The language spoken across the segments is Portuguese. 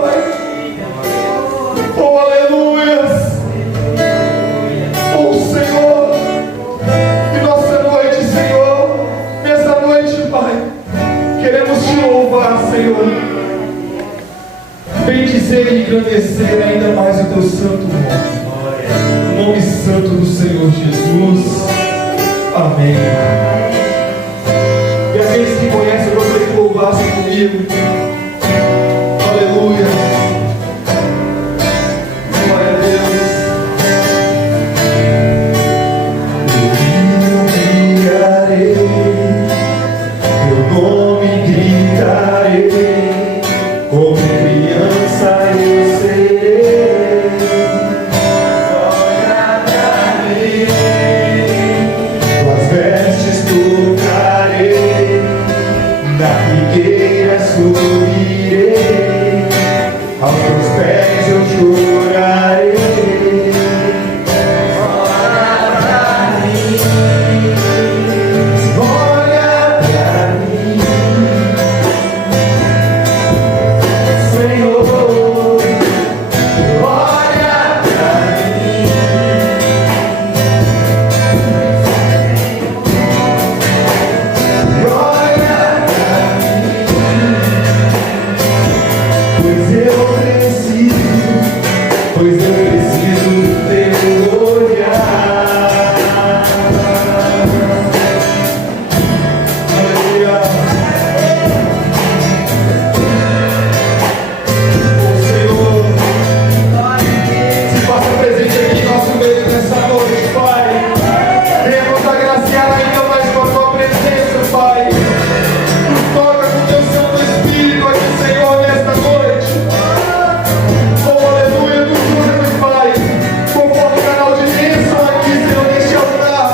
Pai. Oh, aleluias. Oh, Senhor, e nossa noite, Senhor, nessa noite, Pai, queremos te louvar, Senhor, bendizer e engrandecer ainda mais o teu santo nome. No nome santo do Senhor Jesus. Amém. E aqueles que conhecem, eu gostaria que louvassem comigo. Aleluia. Glória a Deus. Eu gritarei, teu nome gritarei, como criança eu serei. Olha pra mim, tuas vestes tocarei, na figueira subirei, aos teus pés eu chorarei. Olha pra mim, olha pra mim, Senhor, olha pra mim, olha pra mim, pois eu preciso do teu olhar. Aleluia. O Senhor se faça presente aqui em nosso meio nessa noite, Pai. Venha nos agraciar ainda mais com a tua presença, Pai. Nos toca com teu Santo Espírito aqui, Senhor, nesta noite. Oh, aleluia, nos usa, Pai, conforme o canal de bênção aqui, Senhor, neste altar,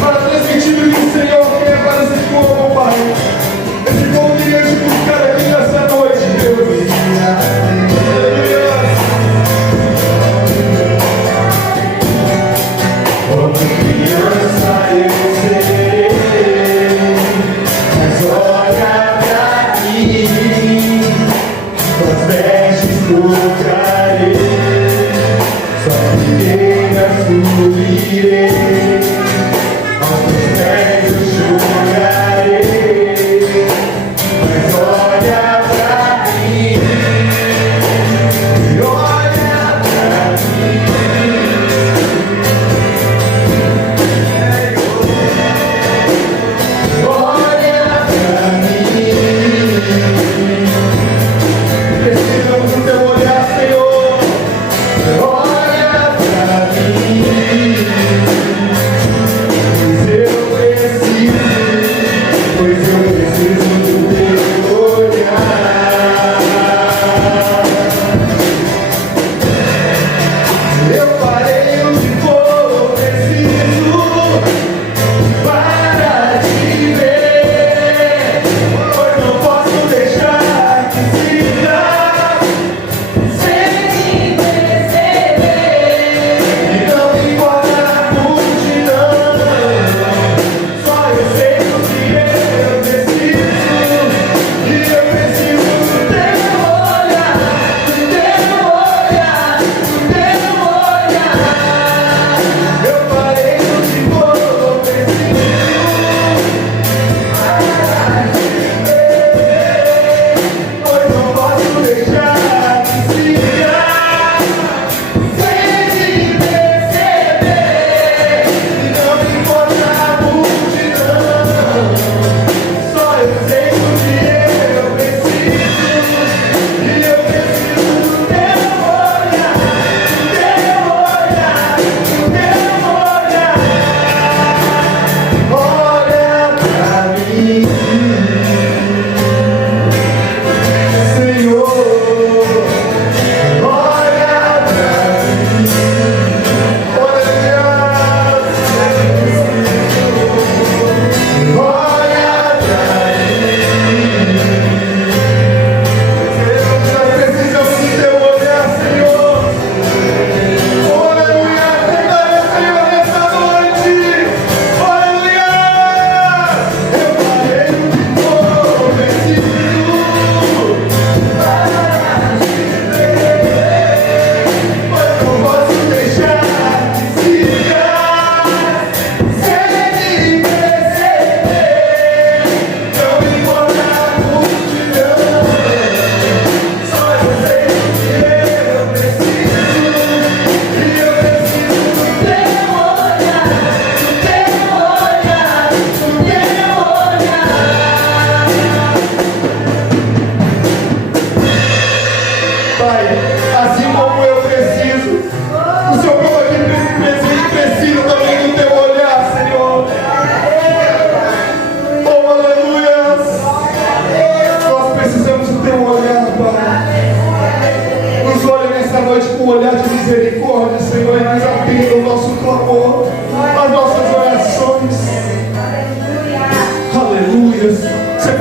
para transmitir o que o Senhor quer para esse povo, Pai. Esse povo que quer te buscar aqui nessa noite, Deus. Aleluia. Como criança eu serei, mas olha pra mim, tuas vestes tocarei, só figueira subirei, aos teus pés eu chorarei. Mas olha pra mim, e olha pra mim, olha pra mim. Precisamos do teu olhar, Senhor. Olha pra mim.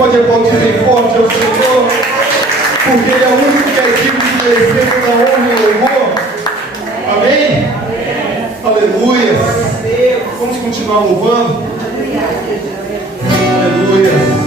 pode aplaudir bem forte ao Senhor, porque Ele é o único que é digno de merecer toda a honra e louvor. Amém? Aleluia. Vamos continuar louvando. Aleluia.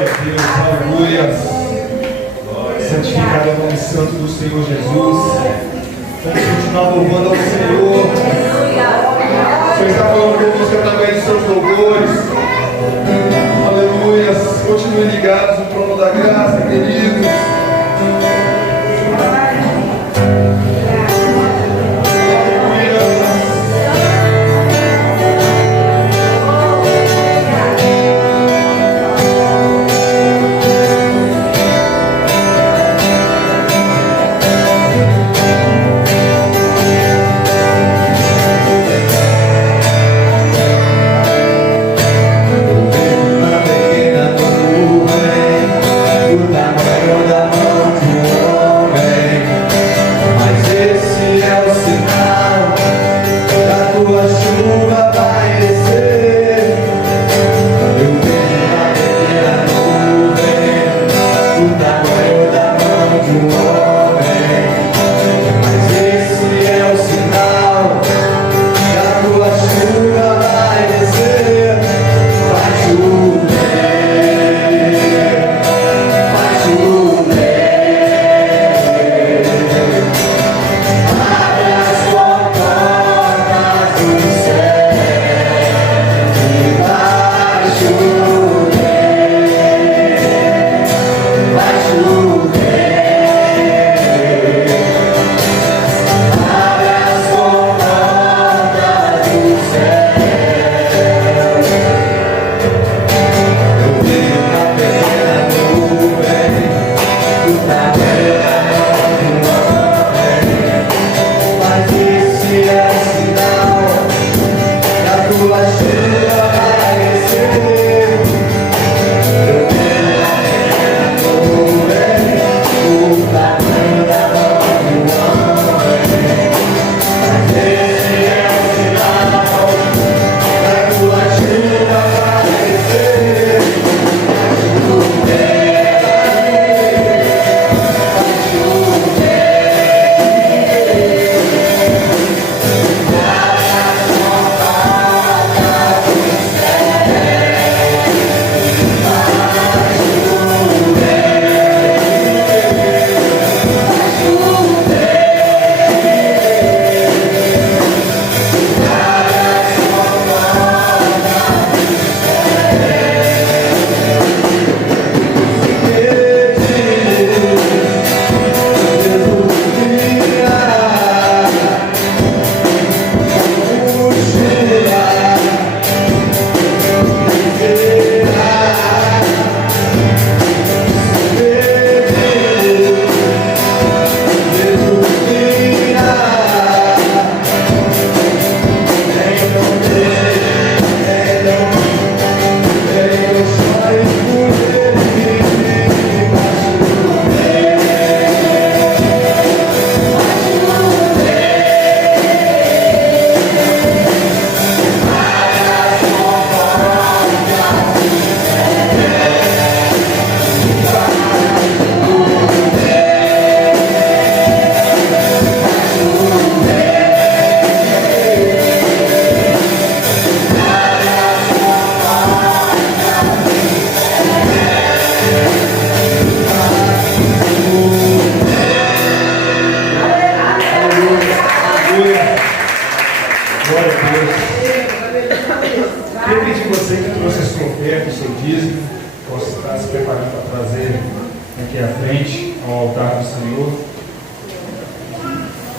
Glória a Deus, aleluia. Santificado é o nome santo do Senhor Jesus. Vamos continuar louvando ao Senhor. O Senhor está falando conosco através de seus louvores. Aleluia. Continuem ligados no trono da graça, queridos.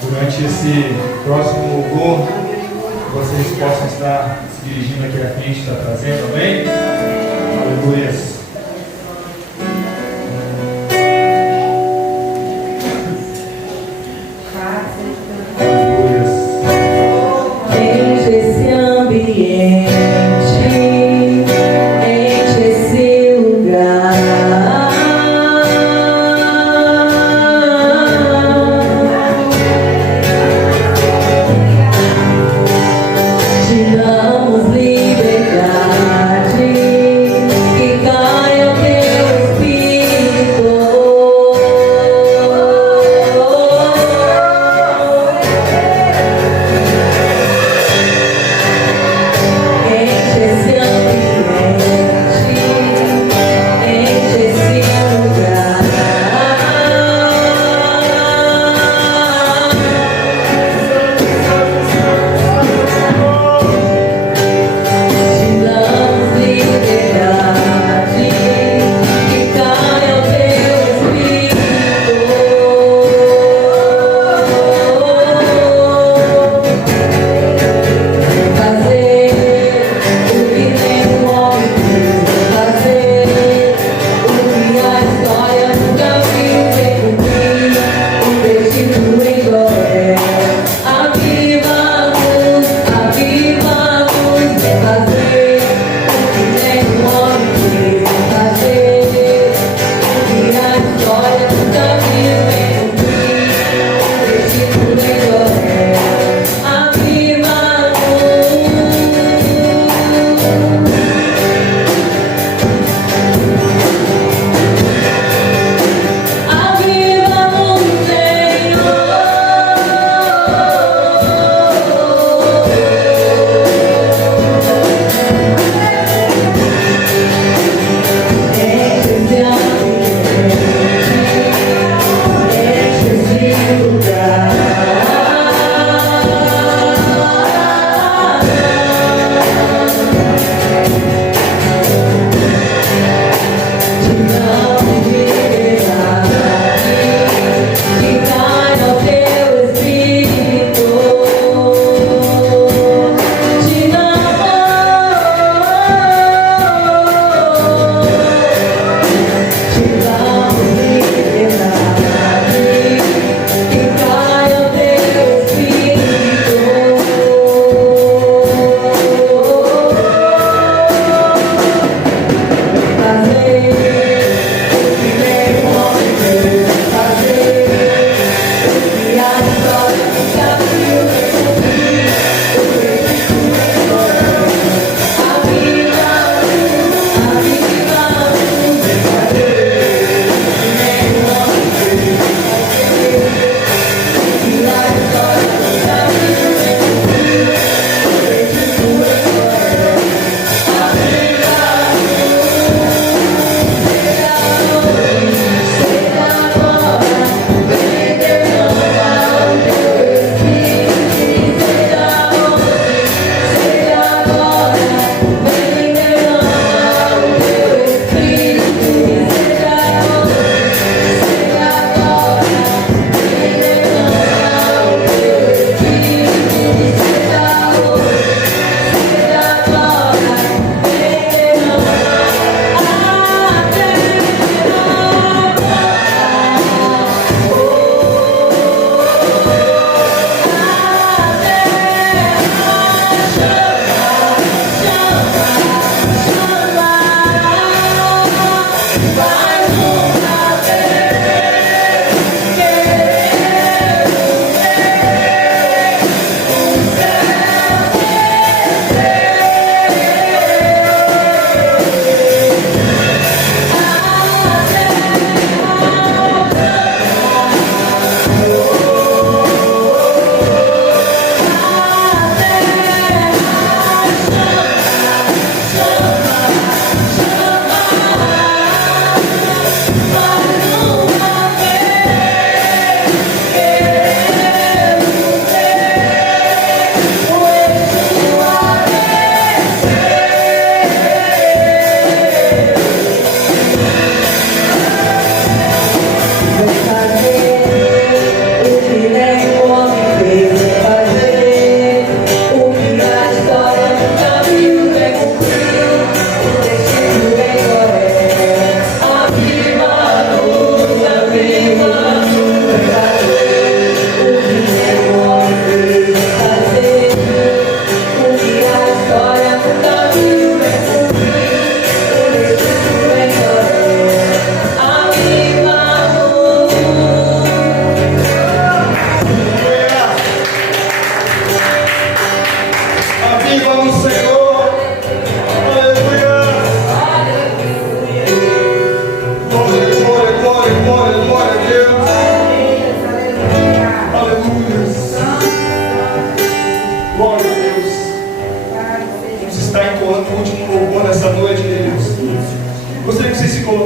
Durante esse próximo louvor, vocês possam estar se dirigindo aqui à frente, está trazendo, amém? Aleluia. Te damos liberdade e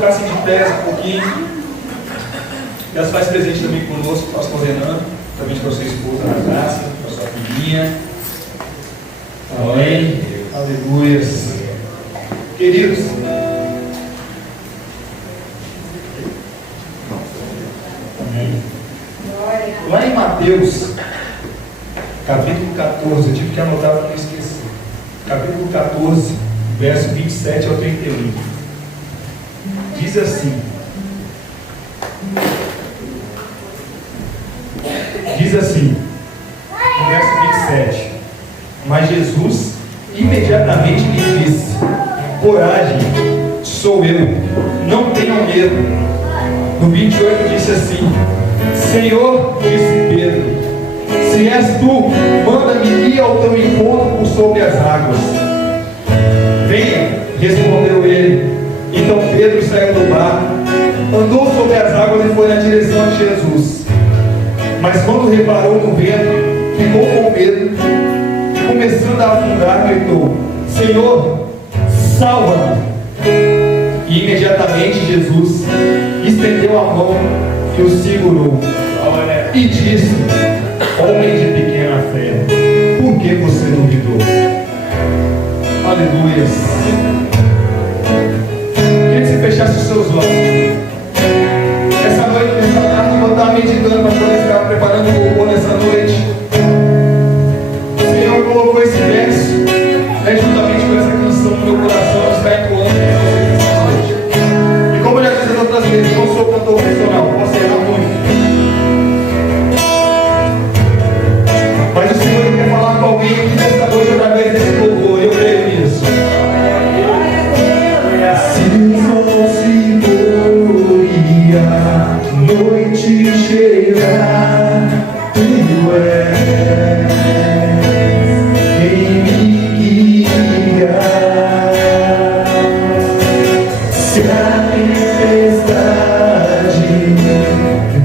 colocassem de pé um pouquinho. Deus faz presente também conosco, pastor Renan, também para sua esposa, na graça, para sua filhinha. Amém. Aleluia. Queridos, amém. Lá em Mateus, capítulo 14, eu tive que anotar para não esquecer. Capítulo 14, verso 27 ao 31. Diz assim: no verso 27, mas Jesus imediatamente lhe disse: coragem, sou eu, não tenham medo. No 28 disse assim: Senhor, disse Pedro, se és tu, manda-me ir ao teu encontro por sobre as águas. Venha, respondeu ele. Então Pedro saiu do barco, andou sobre as águas e foi na direção de Jesus. Mas quando reparou no vento, ficou com medo e, começando a afundar, gritou: Senhor, salva-me! E imediatamente Jesus estendeu a mão e o segurou e disse: homem de pequena fé, por que você duvidou? Aleluia. Queria que você fechasse os seus olhos. Essa noite, nessa tarde, eu vou estar meditando para poder ficar preparando o louvor nessa noite. O Senhor colocou esse verso, né, juntamente com essa canção no meu coração, está entoando nessa noite. E como eu já disse outras vezes, eu não sou cantor profissional, posso errar muito. Mas o Senhor quer falar com alguém aqui nesta noite através desse louvor, eu creio nisso. Se fosse gloria, noite cheia, tu és quem me guia. Se a tempestade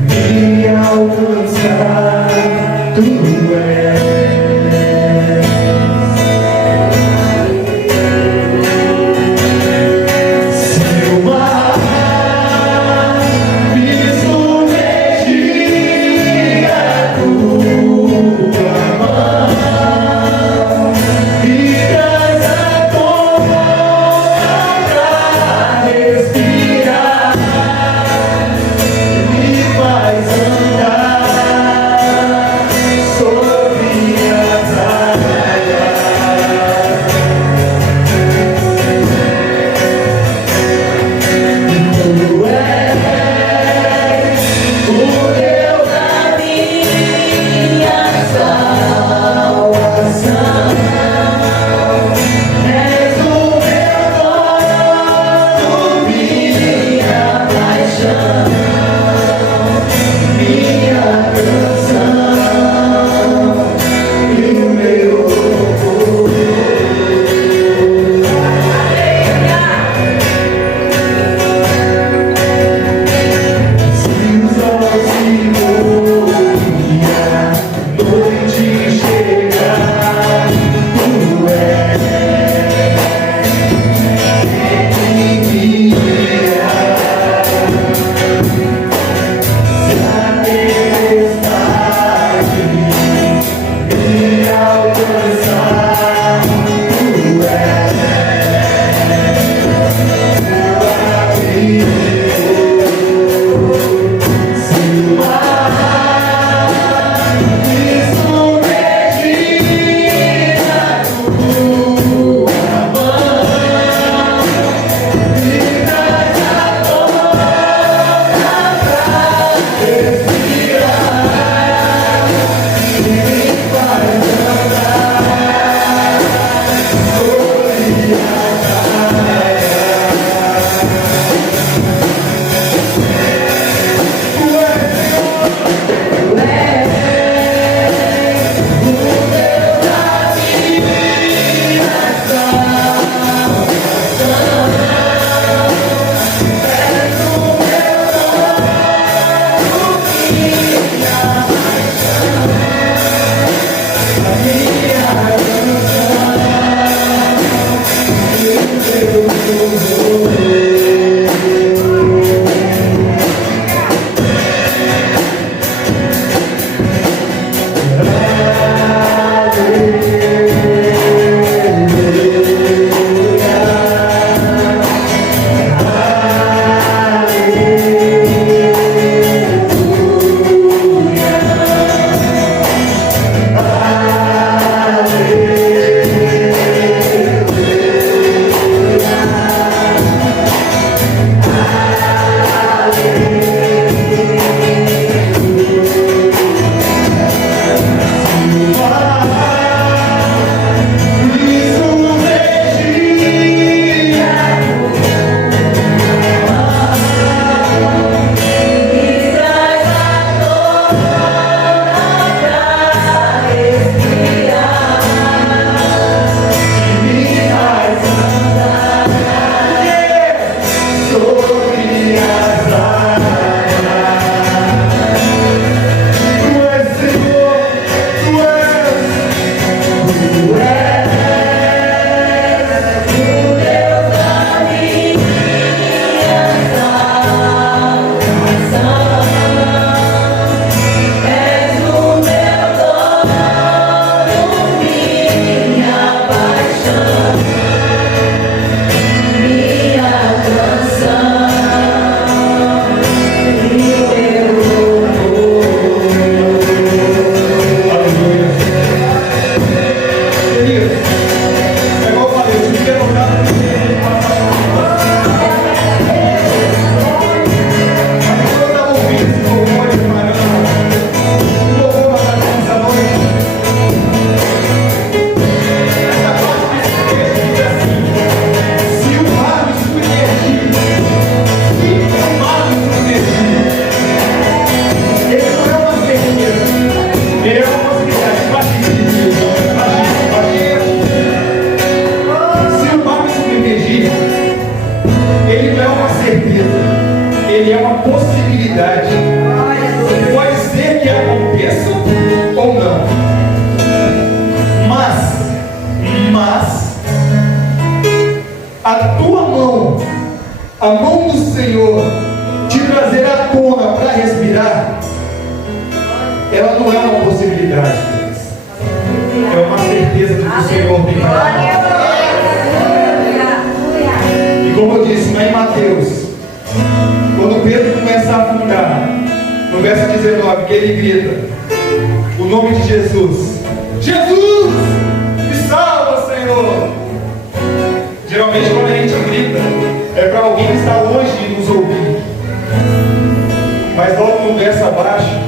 me alcançar, tu és. So ele é uma possibilidade. Pode ser que aconteça ou não. Mas a tua mão, a mão do Senhor, te trazer à tona para respirar, ela não é uma possibilidade, é uma certeza de que o Senhor tem para nós. E como eu disse lá em Mateus, quando Pedro começa a afundar, no verso 19, que ele grita o nome de Jesus: Jesus, me salva, Senhor. Geralmente quando a gente grita, é para alguém que está longe de nos ouvir. Mas logo no verso abaixo,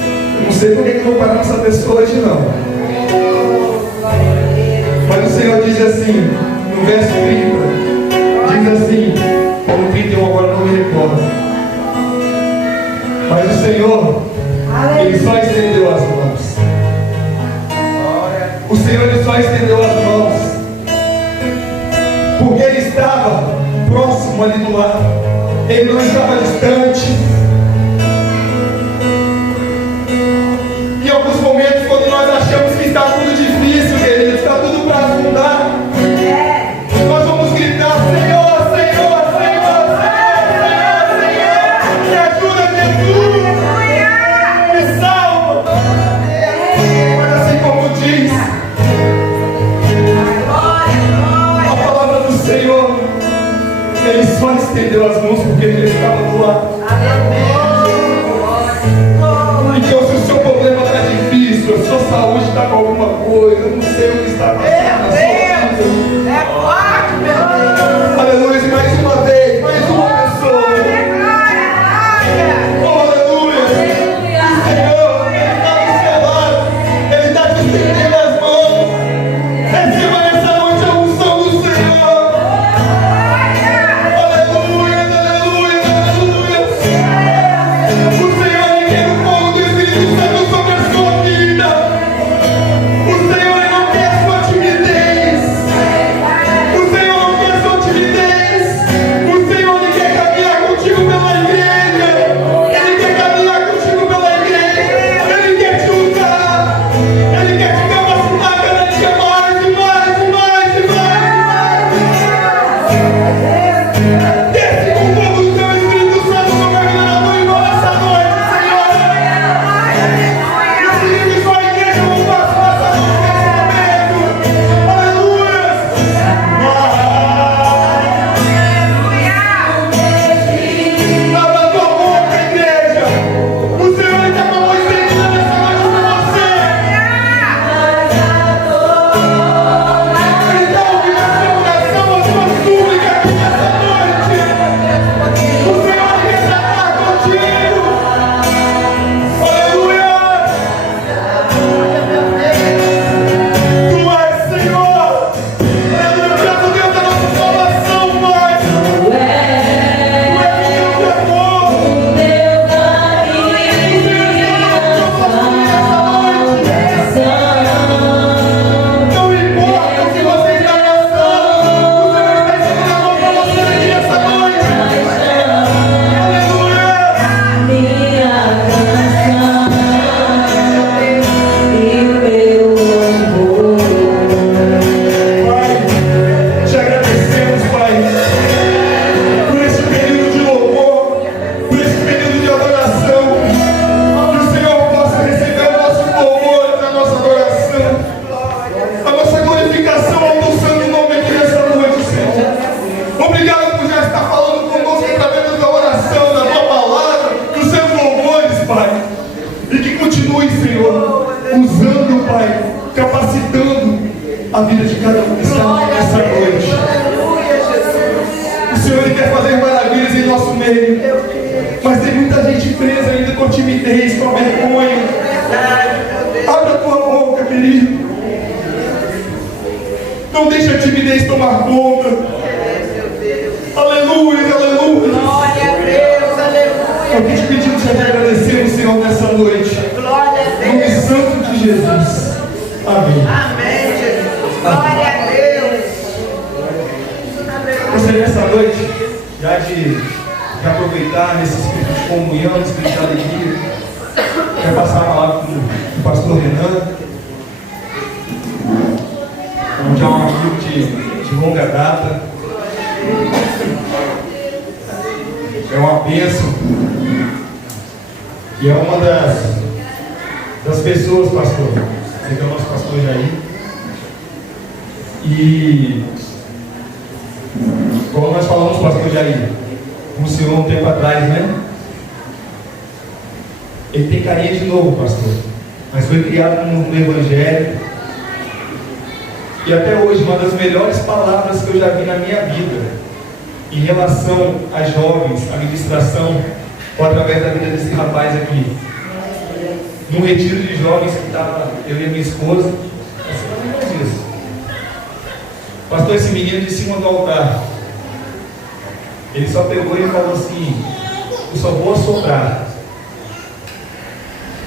eu não sei por que eu vou parar nessa pessoa hoje não. Mas o Senhor diz assim, no verso 30, diz assim, ou no 31 agora não me recordo. Mas o Senhor, Ele só estendeu as mãos. O Senhor, Ele só estendeu as mãos porque Ele estava próximo ali do lado. Ele não estava distante. Em alguns momentos, quando nós achamos que está tudo difícil, queridos, está tudo para afundar, nós vamos gritar: Senhor, Senhor, Senhor, Senhor, Senhor, Senhor, me ajuda, Jesus, me salva. Mas assim como diz a palavra do Senhor, Ele só estendeu as mãos porque Ele estava do lado. Então, se o seu problema está difícil, a sua saúde está com alguma coisa, eu não sei o que está passando na sua vida. É forte, meu Deus. Aleluia, e mais uma vez, mais uma pessoa. Oh, aleluia. O Senhor, Ele está do seu lado, Ele está te estendendo as mãos. Receba nessa noite a unção do Senhor. Aleluia, aleluia, aleluia. O Senhor, Ele quer o fogo do Espírito Santo sobre a sua vida. O Senhor, Ele não quer a sua timidez. O Senhor não quer a sua timidez. O Senhor, Ele quer caminhar contigo pela igreja. Ele quer caminhar contigo pela igreja. Ele quer te usar. Ele quer te capacitar cada dia mais e mais e mais e mais. Desce com o fogo do Teu Espírito Santo sobre a vida da tua irmã nessa noite, Senhor. Eu queria que sua igreja não passe nessa noite, nesse momento. Aleluia. Abra a tua boca, igreja. O Senhor está com a mão estendida nessa noite para você. Ele está ouvindo a sua oração, a sua súplica aqui nessa noite. O Senhor quer tratar contigo. Aleluia. Tu és Senhor. Aleluia. Tu és o Deus da nossa salvação, Pai. Tu és o Deus de amor. O Senhor está não importa o que você está passando, o Senhor está estendendo a mão para você aqui nessa noite. Aleluia. Pai, te agradecemos, Pai, por esse período de louvor, por esse período de adoração. Que o Senhor possa receber o nosso louvor, a nossa adoração, a nossa glorificação ao teu santo nome aqui nessa noite, Senhor. Obrigado por já estar falando conosco através da oração, da tua palavra, dos seus louvores, Pai. E que continue, Senhor, usando, Pai, capacitando a vida de cada um que está aqui nessa noite. O Senhor, Ele quer fazer maravilhas em nosso meio, mas tem muita gente presa ainda com timidez, com vergonha. Abra a tua boca, querido. Não deixe a timidez tomar conta. Aleluia, aleluia. Glória a Deus, aleluia. Eu te pedimos já te agradecer, Senhor, nessa noite. Glória a Em nome Deus. santo de Jesus. Amém. Amém, Jesus. Glória a Deus. Você nessa noite, já de aproveitar nesse espírito de comunhão, nesse espírito de alegria, quero passar a palavra para o pastor Renan, onde é um amigo de longa data, é uma bênção, e é uma das pessoas, pastor, que é o nosso pastor Jair, e como nós falamos, pastor Jair, com o senhor um tempo atrás, né? Ele tem carinha de novo, pastor, mas foi criado no Evangelho, e até hoje, uma das melhores palavras que eu já vi na minha vida, em relação a jovens, a ministração, ou através da vida desse rapaz aqui, num retiro de jovens que estava eu e a minha esposa, assim não lembro disso. Pastor, esse menino de cima do altar, ele só pegou e falou assim: eu só vou assoprar.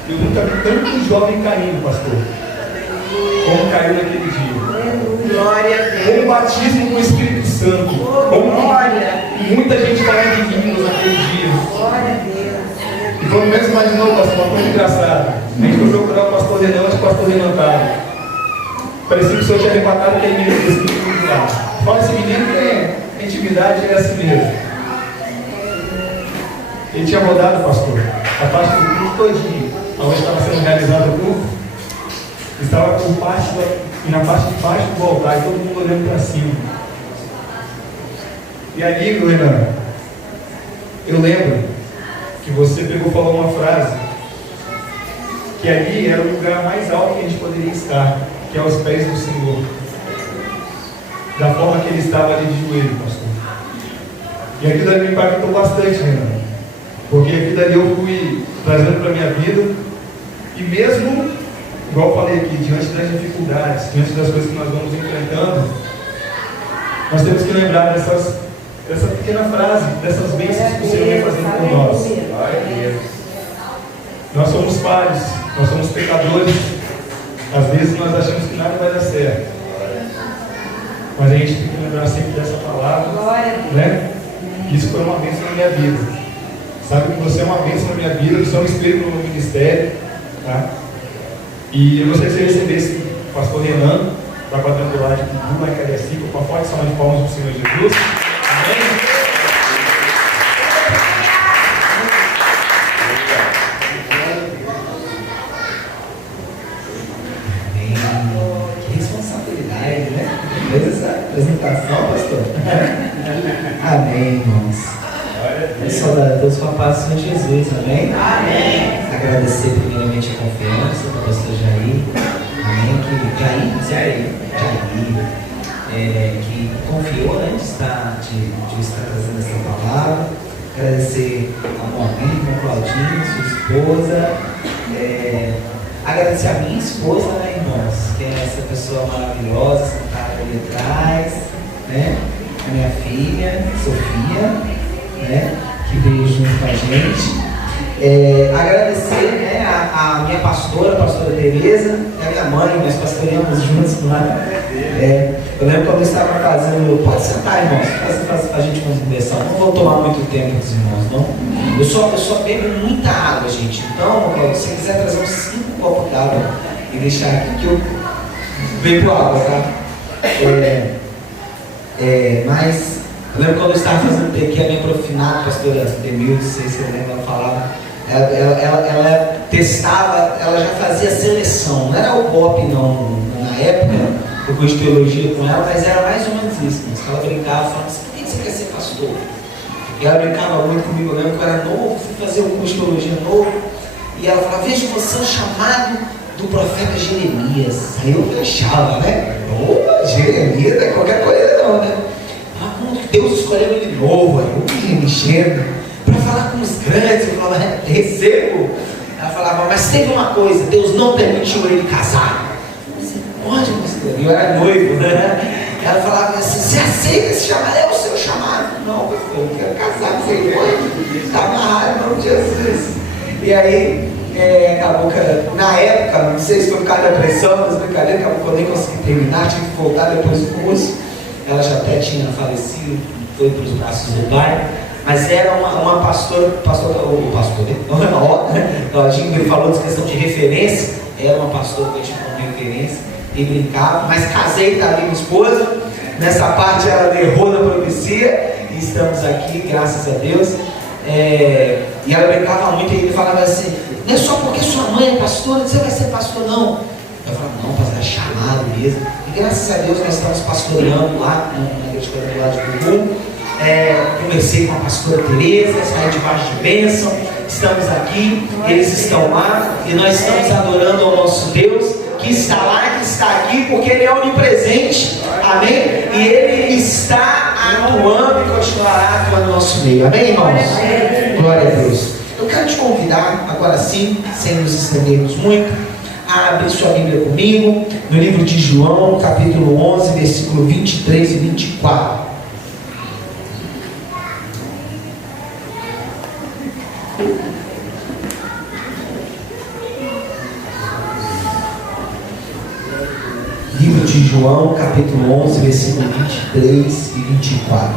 Eu nunca vi tanto jovem caindo, pastor, como caiu naquele dia. Glória a Deus. Com o batismo com o Espírito Santo. Com muita gente falando em línguas naquele dia. Glória a Deus. E quando mesmo imaginou, pastor, uma coisa engraçada. A gente foi procurar o pastor Renan, onde o pastor Renan estava. Parecia que o senhor tinha arrebatado aquele menino desse menino de lá. Fala, esse menino tem intimidade, é assim mesmo. Ele tinha rodado, pastor, a parte do culto todinho, onde estava sendo realizado o culto, estava por parte na parte de baixo do altar, e todo mundo olhando para cima. E ali, Renan, eu lembro que você pegou e falou uma frase, que ali era o lugar mais alto que a gente poderia estar, que é aos pés do Senhor, da forma que ele estava ali de joelho, pastor. E aquilo ali me impactou bastante, Renan, porque aquilo ali eu fui trazendo para a minha vida, e mesmo, igual eu falei aqui, diante das dificuldades, diante das coisas que nós vamos enfrentando, nós temos que lembrar dessa pequena frase, dessas bênçãos que o Senhor vem fazendo por nós. Nós somos falhos, nós somos pecadores, às vezes nós achamos que nada vai dar certo, mas a gente tem que lembrar sempre dessa palavra, né? Isso foi uma bênção na minha vida. Sabe que você é uma bênção na minha vida, você é um espelho no meu ministério, tá? E eu gostaria que você recebesse o pastor Renan para a quadrangular de Pibu, na Cariacica, com a forte salva de palmas do Senhor Jesus. Amém? Que responsabilidade, né? Fez essa apresentação, pastor? Amém, irmãos. Eu saudar a todos com a paz do Senhor Jesus, amém? Amém. Agradecer primeiramente a confiança do pastor Jair, amém? Que confiou antes de estar trazendo essa palavra. Agradecer ao meu amigo, a Claudinha, sua esposa. Agradecer a minha esposa, né, irmãos? Que é essa pessoa maravilhosa, sentada ali atrás, né? A minha filha, Sofia, né, que veio junto com a gente. Agradecer, né, a minha pastora, a pastora Tereza, e a minha mãe, nós pastoreamos juntos lá. Eu lembro quando eu estava fazendo. Pode sentar, irmãos, faz a gente conversar. Não vou tomar muito tempo dos irmãos, não. Eu só bebo muita água, gente. Então, se você quiser trazer uns 5 copos d'água e deixar aqui, que eu bebo água, tá? Mas eu lembro quando eu estava fazendo PQ, a minha profinada, a pastora Demilde, não sei se você lembra, ela falava, ela testava, ela já fazia seleção, não era o BOP não, na época, eu fiz teologia com ela, mas era mais ou menos isso, ela brincava, falando assim, por que você quer ser pastor? E ela brincava muito comigo, eu lembro que eu era novo, fui fazer um curso de teologia novo, e ela falava, veja, você é o chamado do profeta Jeremias. Aí eu achava, né? Jeremias não é qualquer coisa não, né? Deus escolheu ele novo, aí eu me enchendo, para falar com os grandes. Eu falava, recebo. Ela falava, mas teve uma coisa, Deus não permitiu ele casar. Você pode, pastor? Eu era noivo, né? Ela falava assim, você aceita esse chamado? É o seu chamado? Não, pastor, eu quero casar, você pode. Está amarrado em nome de Jesus. E aí, acabou que, na época, não sei se foi por causa da pressão, mas brincadeira, acabou que eu nem consegui terminar, tive que voltar depois do curso. Ela já até tinha falecido foi para os braços do Pai, mas era uma pastora, o Jimmy falou de questão de referência, era uma pastora que eu tinha como referência e brincava, mas casei com a minha esposa, nessa parte ela errou na profecia, e estamos aqui, graças a Deus, e ela brincava muito, e ele falava assim, não é só porque sua mãe é pastora, você vai ser pastor não. Eu falava, não, pastor, é chamado mesmo, e graças a Deus nós estamos pastoreando lá, na igreja quadrangular de Bugu. Conversei com a pastora Tereza, saí debaixo de bênção, estamos aqui, eles estão lá, e nós estamos adorando ao nosso Deus, que está lá, que está aqui, porque Ele é onipresente, amém? E Ele está atuando e continuará atuando no nosso meio, amém, irmãos? Glória a Deus. Eu quero te convidar, agora sim, sem nos estendermos muito, a abrir sua Bíblia comigo, no livro de João, capítulo 11, versículo 23 e 24. Livro de João, capítulo 11, versículo 23 e 24.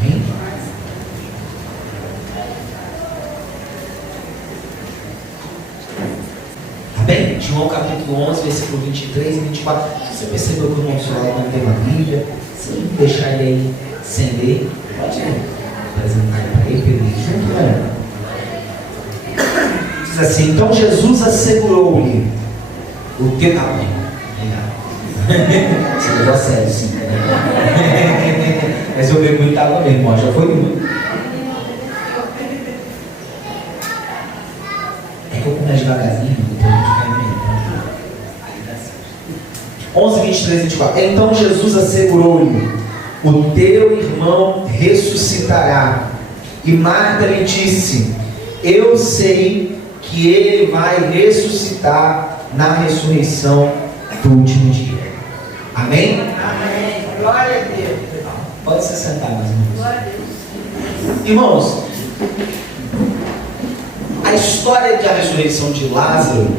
Amém? Amém? João, capítulo 11, versículo 23 e 24. Você percebeu que o irmão Solar não tem uma Bíblia? Se deixar ele aí sem ler, pode apresentar para ele, Pedro, junto, né? Diz assim, então Jesus assegurou-lhe o teu nome. Você levou a sério, sim. Mas eu bebi muito água mesmo, irmão, já foi muito. É que eu começo devagarzinho, depois a gente vai inventando. Aí dá certo. 11, 23 e 24. Então Jesus assegurou-lhe, o teu irmão ressuscitará. E Marta lhe disse, eu sei que ele vai ressuscitar na ressurreição do último dia. Amém? Amém. Glória a Deus. Pode se sentar, meus irmãos. Glória a Deus. Irmãos, a história da ressurreição de Lázaro,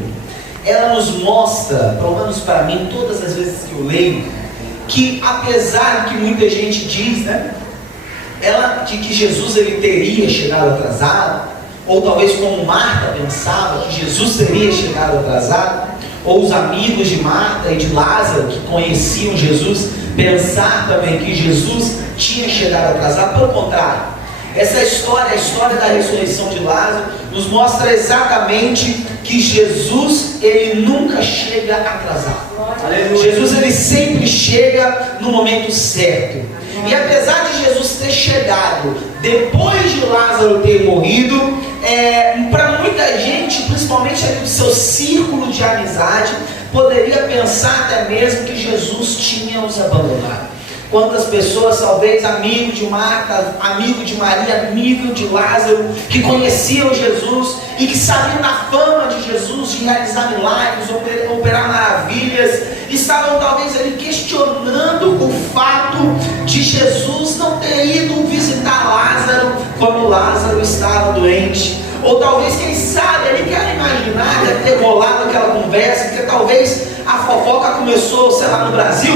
ela nos mostra, pelo menos para mim, todas as vezes que eu leio, que apesar de que muita gente diz, né, de que Jesus ele teria chegado atrasado, ou talvez como Marta pensava que Jesus teria chegado atrasado, ou os amigos de Marta e de Lázaro que conheciam Jesus pensar também que Jesus tinha chegado atrasado. Pelo contrário, essa história, a história da ressurreição de Lázaro, nos mostra exatamente que Jesus ele nunca chega atrasado. Jesus ele sempre chega no momento certo. E apesar de Jesus ter chegado depois de Lázaro ter morrido, para muita gente, principalmente ali do seu círculo de amizade, poderia pensar até mesmo que Jesus tinha os abandonado. Quantas pessoas, talvez amigo de Marta, amigo de Maria, amigo de Lázaro, que conheciam Jesus e que sabiam da fama de Jesus, de realizar milagres, operar maravilhas, estavam talvez ali questionando o fato de Jesus não ter ido visitar Lázaro quando Lázaro estava doente. Ou talvez, quem sabe, ele quer imaginar, deve ter rolado aquela conversa, porque talvez a fofoca começou, sei lá, no Brasil.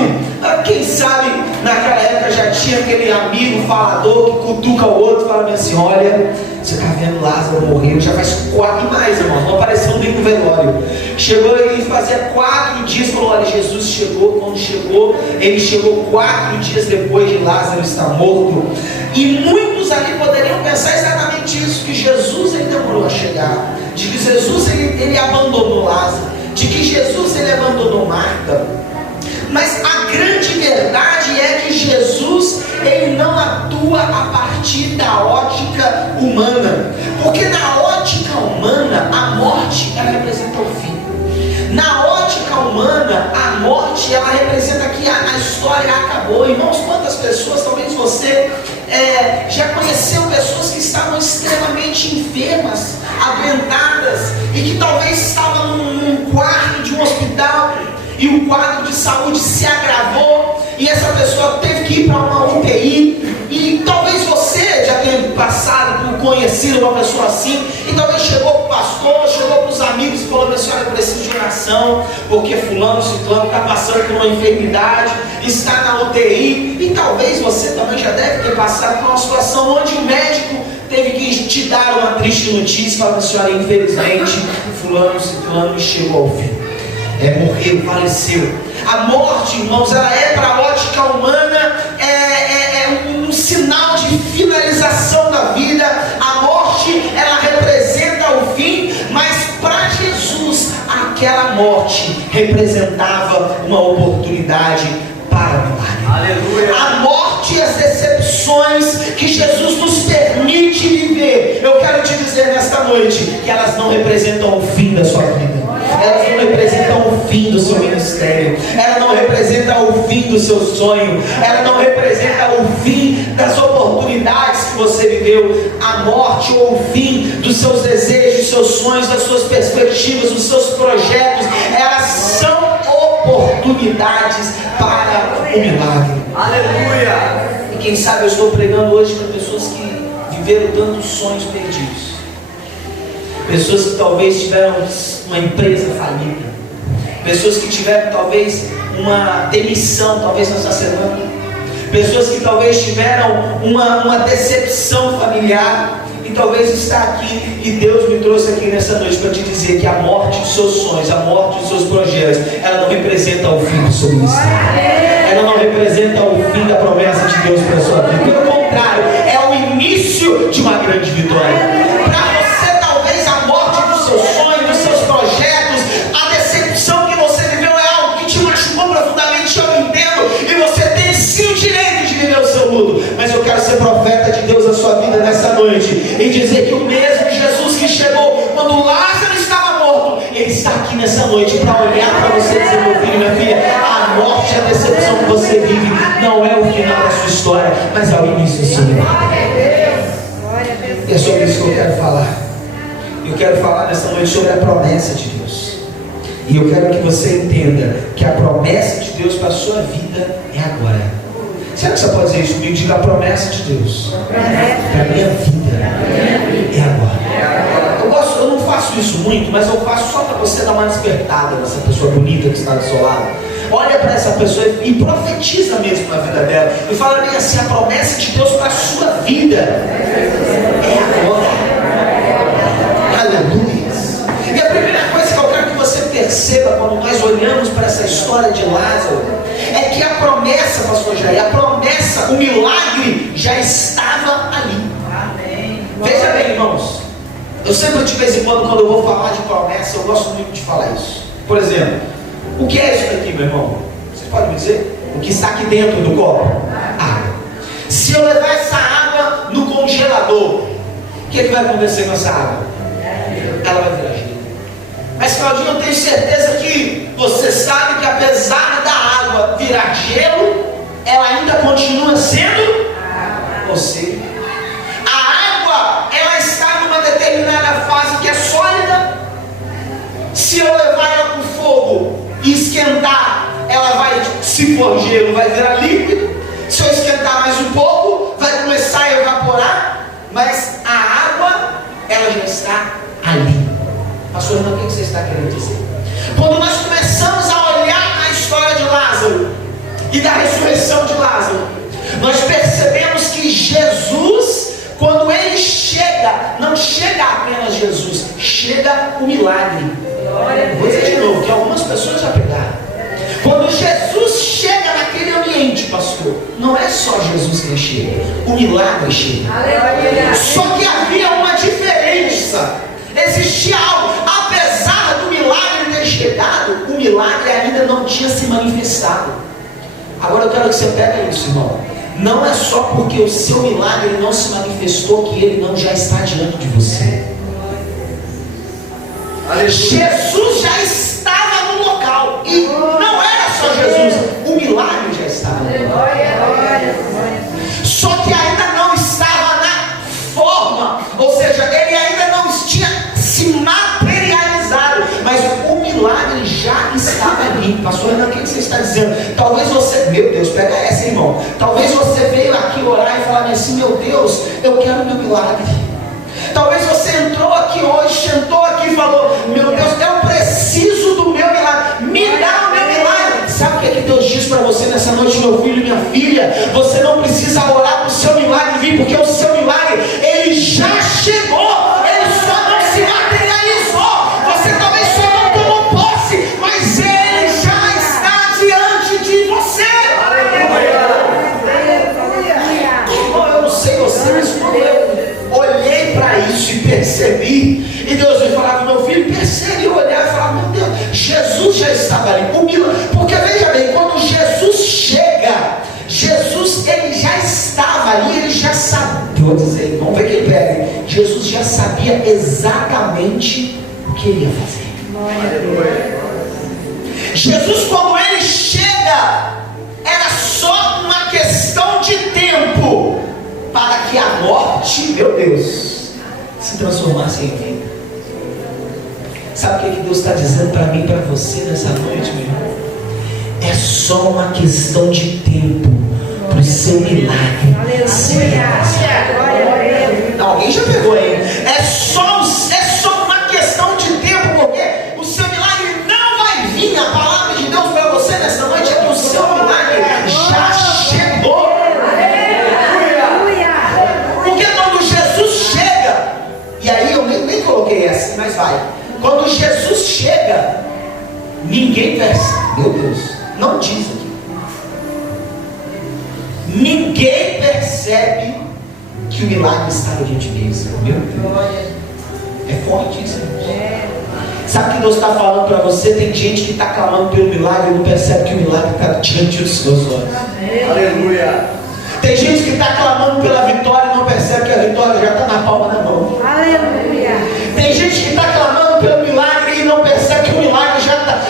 Quem sabe naquela época já tinha aquele amigo falador que cutuca o outro e fala assim, olha, você está vendo Lázaro morrer, já faz 4 e mais, irmãos, não apareceu nem no velório. Chegou e fazia 4 dias, falou, olha, Jesus chegou, quando chegou, ele chegou 4 dias depois de Lázaro estar morto. E muitos ali poderiam pensar exatamente isso, que Jesus ele demorou a chegar, de que Jesus ele abandonou Lázaro, de que Jesus ele abandonou Marta. Mas a grande verdade é que Jesus ele não atua a partir da ótica humana, porque na ótica humana a morte ela representa o fim. Na ótica humana a morte ela representa que a história acabou. Irmãos, quantas pessoas, talvez você já conheceu pessoas que estavam extremamente enfermas, adoentadas, e que talvez estavam num quarto de um hospital e o quadro de saúde se agravou e essa pessoa teve que ir para uma UTI. E talvez você já tenha ter passado por conhecer uma pessoa assim, e talvez chegou para o pastor, chegou para os amigos e falou: minha senhora, eu preciso de oração, porque fulano, ciclano está passando por uma enfermidade, está na UTI. E talvez você também já deve ter passado por uma situação onde o médico teve que te dar uma triste notícia, falando: minha senhora, infelizmente, fulano, ciclano chegou ao fim. Morreu, faleceu. A morte, irmãos, ela é para a ótica humana, um sinal de finalização da vida. A morte, ela representa o fim, mas para Jesus, aquela morte representava uma oportunidade para o milagre. Aleluia. A morte e as decepções que Jesus nos permite viver, eu quero te dizer nesta noite, que elas não representam o fim da sua vida. Elas não representam o fim do seu ministério. Ela não representa o fim do seu sonho. Ela não representa o fim das oportunidades que você viveu. A morte ou o fim dos seus desejos, dos seus sonhos, das suas perspectivas, dos seus projetos, elas são oportunidades para o milagre. Aleluia. E quem sabe eu estou pregando hoje para pessoas que viveram tantos sonhos perdidos. Pessoas que talvez tiveram uma empresa falida. Pessoas que tiveram talvez uma demissão, talvez nessa semana. Pessoas que talvez tiveram uma decepção familiar. E talvez está aqui, e Deus me trouxe aqui nessa noite para te dizer que a morte dos seus sonhos, a morte dos seus projetos, ela não representa o fim do seu ministério. Ela não representa o fim da promessa de Deus para a sua vida. Pelo contrário, é o início de uma grande vitória. Para você, talvez a morte dos seus sonhos, dos seus projetos, a decepção que você viveu é algo que te machucou profundamente, eu entendo, e você tem sim o direito de viver o seu luto. Mas eu quero ser profeta de Deus na sua vida nessa noite e dizer que o mesmo Jesus que chegou quando Lázaro estava morto, ele está aqui nessa noite para olhar para você e dizer: meu filho, minha filha, a morte e a decepção que você vive não é o final da sua história, mas é o início do seu milagre. E é sobre isso que eu quero falar. Eu quero falar nessa noite sobre a promessa de Deus. E eu quero que você entenda que a promessa de Deus para a sua vida é agora. Será que você pode dizer isso comigo? Diga: a promessa de Deus para a minha vida é agora. Eu não faço isso muito, mas eu faço só para você dar uma despertada nessa pessoa bonita que está do seu lado. Olha para essa pessoa e profetiza mesmo na vida dela. E fala bem assim: a promessa de Deus para a sua vida é agora. Aleluia. E a primeira coisa que eu quero que você perceba quando nós olhamos para essa história de Lázaro é que a promessa, pastor Jair, a promessa, o milagre já estava ali. Amém. Veja bem, irmãos, eu sempre de vez em quando eu vou falar de promessa, eu gosto muito de falar isso. Por exemplo, o que é isso aqui, meu irmão? Vocês podem me dizer? O que está aqui dentro do copo? Água. Se eu levar essa água no congelador, o que vai acontecer com essa água? Ela vai virar gelo. Mas, Claudinho, eu tenho certeza que você sabe que apesar da água virar gelo, ela ainda continua sendo você. A água, ela está numa determinada fase que é sólida. Se eu levar ela para o fogo e esquentar, ela vai, se for gelo, vai virar líquido. Se eu esquentar mais um pouco, vai começar a evaporar. Mas a água, ela já está ali. Pastor Renan, o que você está querendo dizer? Quando nós começamos a olhar a história de Lázaro e da ressurreição de Lázaro, nós percebemos que Jesus, quando ele chega, não chega apenas Jesus, chega o milagre. Vou dizer de novo, que algumas pessoas já pegaram. Quando Jesus chega naquele ambiente, pastor, não é só Jesus que chega, o milagre chega. Só que havia uma diferença. Existia algo, apesar do milagre ter chegado, o milagre ainda não tinha se manifestado. Agora eu quero que você pegue isso, irmão. Não é só porque o seu milagre não se manifestou que ele não já está diante de você. Jesus já estava no local. E não era só Jesus, o milagre já estava no local. Só que ainda não estava na forma, ou seja, ele ainda não tinha se materializado, mas o milagre já estava ali. pastor Renan, o que você está dizendo? Talvez você, meu Deus, pega essa, irmão. Talvez você veio aqui orar e falar assim, meu Deus, eu quero meu milagre. Talvez você entrou aqui hoje, sentou aqui e falou, meu Deus, eu preciso do meu milagre, me dá o meu milagre. Sabe o que é que Deus diz para você nessa noite, meu filho e minha filha? Você não precisa orar para o seu milagre vir, porque o seu milagre, ele já chegou, ele só não se materializou. Você talvez só não tomou posse, mas ele já está diante de você. Irmão, eu não sei você, mas quando eu olhei para isso e percebi, e Deus veio falar com meu filho, percebe, olhar e falar, meu Deus, Jesus já estava ali, porque veja bem, quando Jesus chega, Jesus ele já estava ali, ele já sabia, vou dizer, vamos ver quem pega, Jesus já sabia exatamente o que ele ia fazer. Jesus, quando ele chega, era só uma questão de tempo para que a morte, meu Deus, se transformasse em vida. Sabe o que Deus está dizendo para mim e para você nessa noite, meu irmão? É só uma questão de tempo para o seu milagre se realizar. Alguém já pegou aí? É só uma questão de tempo, porque o seu milagre não vai vir. A palavra de Deus para você nessa noite é que o seu milagre já chegou. Porque quando Jesus chega, e aí eu nem coloquei essa, mas vai. Quando Jesus chega, ninguém percebe. Meu Deus, não diz aqui. Ninguém percebe que o milagre está diante deles. Meu Deus, é forte isso. Sabe o que Deus está falando para você? Tem gente que está clamando pelo milagre e não percebe que o milagre está diante dos seus olhos. Aleluia. Tem gente que está clamando pela vitória e não percebe que a vitória já está na palma da mão. Aleluia. Tem gente que está clamando pelo milagre e não percebe que o milagre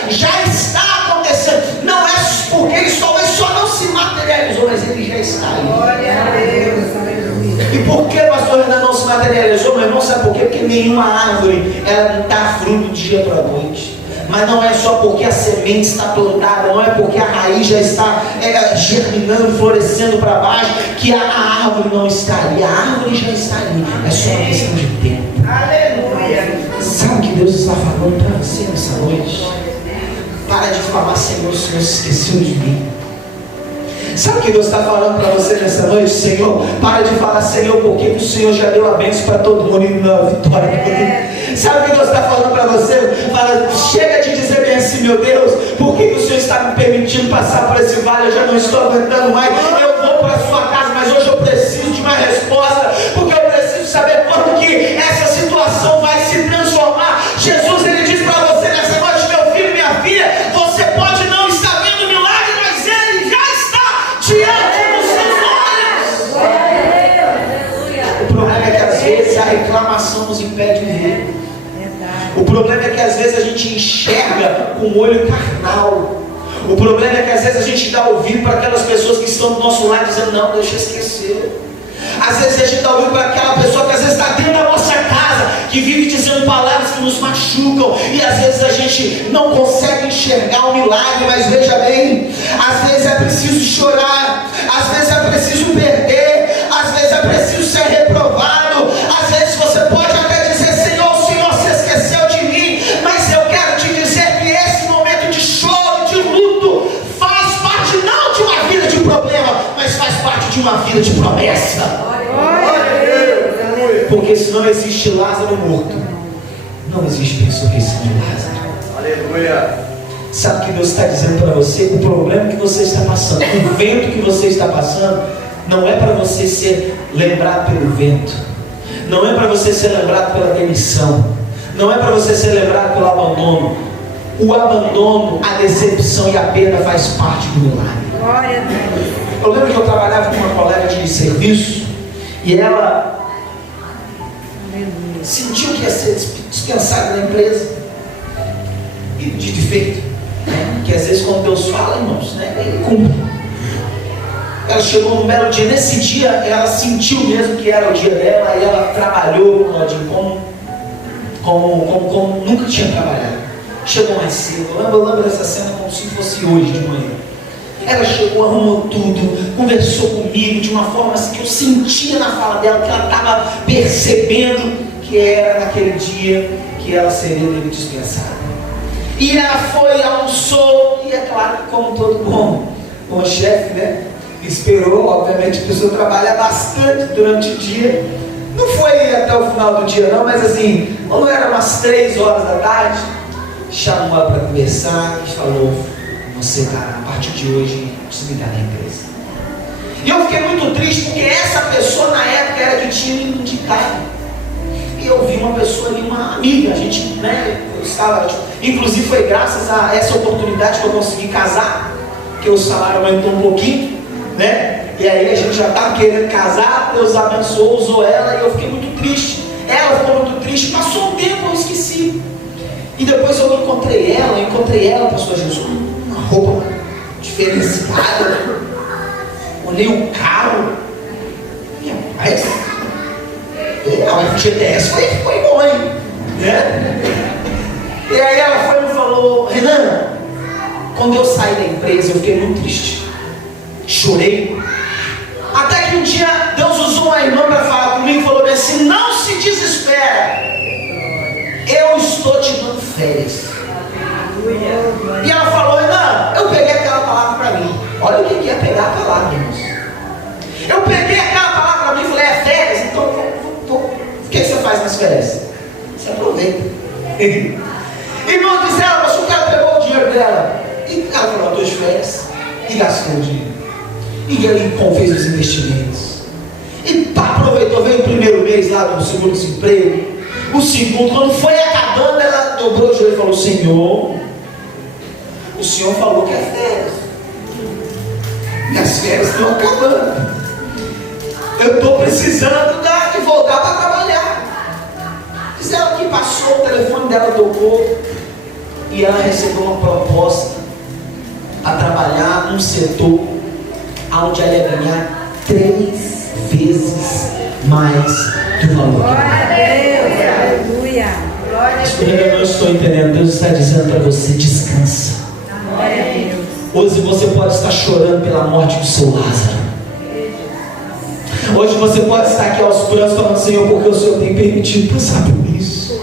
já está acontecendo. Não é porque ele talvez só não se materializou, mas ele já está aí. Glória a Deus. Aleluia. E por que, pastor, ainda não se materializou, meu irmão? Sabe por quê? Porque nenhuma árvore ela não dá fruto do dia para a noite. Mas não é só porque a semente está plantada, não é porque a raiz já está germinando, florescendo para baixo, que a árvore não está ali. A árvore já está ali. É só uma questão de tempo. Aleluia. Sabe o que Deus está falando para você nessa noite? Para de falar, Senhor, o Senhor se esqueceu de mim. Sabe o que Deus está falando para você nessa noite? Senhor, para de falar, Senhor, porque o Senhor já deu a bênção para todo mundo e não a vitória. Sabe o que Deus está falando para você? Fala, chega de dizer bem assim, meu Deus, por que o Senhor está me permitindo passar por esse vale? Eu já não estou aguentando mais. Eu vou para a sua casa, mas hoje eu preciso de uma resposta, porque eu preciso saber quando que essa situação vai se transformar. Jesus, ele diz para você nessa noite, meu filho, minha filha, você pode não estar vendo o milagre, mas ele já está diante dos seus olhos. O problema é que às vezes a reclamação nos impede de ver. O problema é que às vezes a gente enxerga com o olho carnal. O problema é que às vezes a gente dá ouvido para aquelas pessoas que estão do nosso lado dizendo, não, deixa eu esquecer. Às vezes a gente dá ouvido para aquela pessoa que às vezes está dentro da nossa casa, que vive dizendo palavras que nos machucam, e às vezes a gente não consegue enxergar o milagre. Mas veja bem, às vezes é preciso chorar, às vezes é preciso perder, às vezes é preciso ser reprovado, às vezes você pode até dizer, Senhor, o Senhor se esqueceu de mim, mas eu quero te dizer que esse momento de choro, de luto, faz parte não de uma vida de problema, mas faz parte de uma vida de promessa. Porque se não existe Lázaro morto, não existe ressurreição de Lázaro. Aleluia. Sabe o que Deus está dizendo para você? O problema que você está passando, o vento que você está passando, não é para você ser lembrado pelo vento, não é para você ser lembrado pela demissão, não é para você ser lembrado pelo abandono. O abandono, a decepção e a perda faz parte do milagre. Glória a Deus. Eu lembro que eu trabalhava com uma colega de serviço e ela sentiu que ia ser dispensada da empresa e de defeito, né? Que às vezes quando Deus fala, irmãos, né, ele cumpre. Ela chegou num belo dia, nesse dia ela sentiu mesmo que era o dia dela, e ela trabalhou como nunca tinha trabalhado. chegou mais cedo. Eu lembro dessa cena como se fosse hoje de manhã. Ela chegou, arrumou tudo, conversou comigo de uma forma assim que eu sentia na fala dela que ela estava percebendo que era naquele dia que ela seria dispensada. E ela foi, almoçou, e é claro que como todo bom chefe, né? Esperou, obviamente, a pessoa trabalha bastante durante o dia. Não foi até o final do dia não, mas assim, quando era umas 3 horas da tarde, chamou ela para conversar e falou: você a partir de hoje precisa me dar na empresa. E eu fiquei muito triste porque essa pessoa na época era que tinha me indicado. E eu vi uma pessoa ali, uma amiga, a gente, né, eu estava, inclusive foi graças a essa oportunidade que eu consegui casar, que o salário aumentou um pouquinho, né, e aí a gente já estava querendo casar, Deus abençoou, usou ela, e eu fiquei muito triste, ela ficou muito triste, passou um tempo, eu esqueci, e depois eu encontrei ela, pastor Jesus, com uma roupa diferenciada, olhei o carro, minha paz, o FGTS foi bom, hein? Né? E aí ela foi e me falou: Renan, quando eu saí da empresa eu fiquei muito triste, chorei, até que um dia Deus usou uma irmã para falar comigo e falou assim: não se desespera, eu estou te dando férias. E ela falou: Renan, eu peguei aquela palavra para mim. Olha o que é pegar a palavra, irmãos. Eu peguei aquela palavra para mim e falei: é férias? Então o que você faz nas férias? Você aproveita. Irmão, disse ela, mas o cara pegou o dinheiro dela. E ela falou: eu estou de férias. E gastou o dinheiro. E ele fez os investimentos. E aproveitou, veio o primeiro mês lá do seguro-desemprego. O segundo, quando foi acabando, ela dobrou o joelho e falou: Senhor, o Senhor falou que é férias. Minhas férias estão acabando. Eu estou precisando de voltar para trabalhar. Diz ela que passou, o telefone dela tocou e ela recebeu uma proposta para trabalhar num setor onde ela ia ganhar 3 vezes mais do valor. Glória a Deus, aleluia. Eu não estou entendendo. Deus está dizendo para você: descansa. Glória a Deus. Hoje você pode estar chorando pela morte do seu Lázaro. Hoje você pode estar aqui aos prantos falando: Senhor, porque o Senhor tem permitido passar por isso.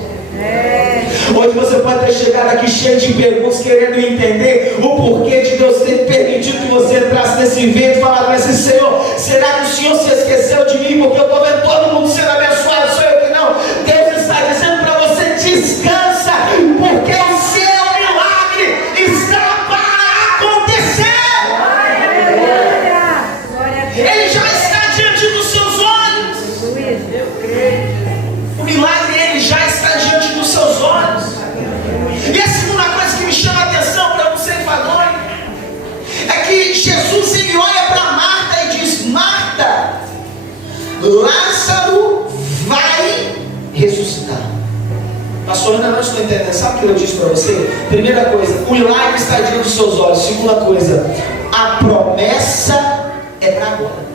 Hoje você pode ter chegado aqui cheio de perguntas, querendo entender o porquê de Deus ter permitido que você entrasse nesse evento e falado assim: Senhor, será que o Senhor se esqueceu de mim? Porque eu estou vendo todo mundo sendo abençoado, sou eu que não. Deus está dizendo para você: descansa, porque o seu milagre está para acontecer. Ele já está diante dos seus olhos. O milagre, ele já está diante dos seus olhos. E a segunda coisa que me chama a atenção, para não ser enfadonho, é que Jesus, ele olha para Marta e diz: Marta, Lázaro vai ressuscitar. Pastor, ainda não estou entendendo. Sabe o que eu disse para você? Primeira coisa, o milagre está diante dos seus olhos. Segunda coisa, a promessa é para agora.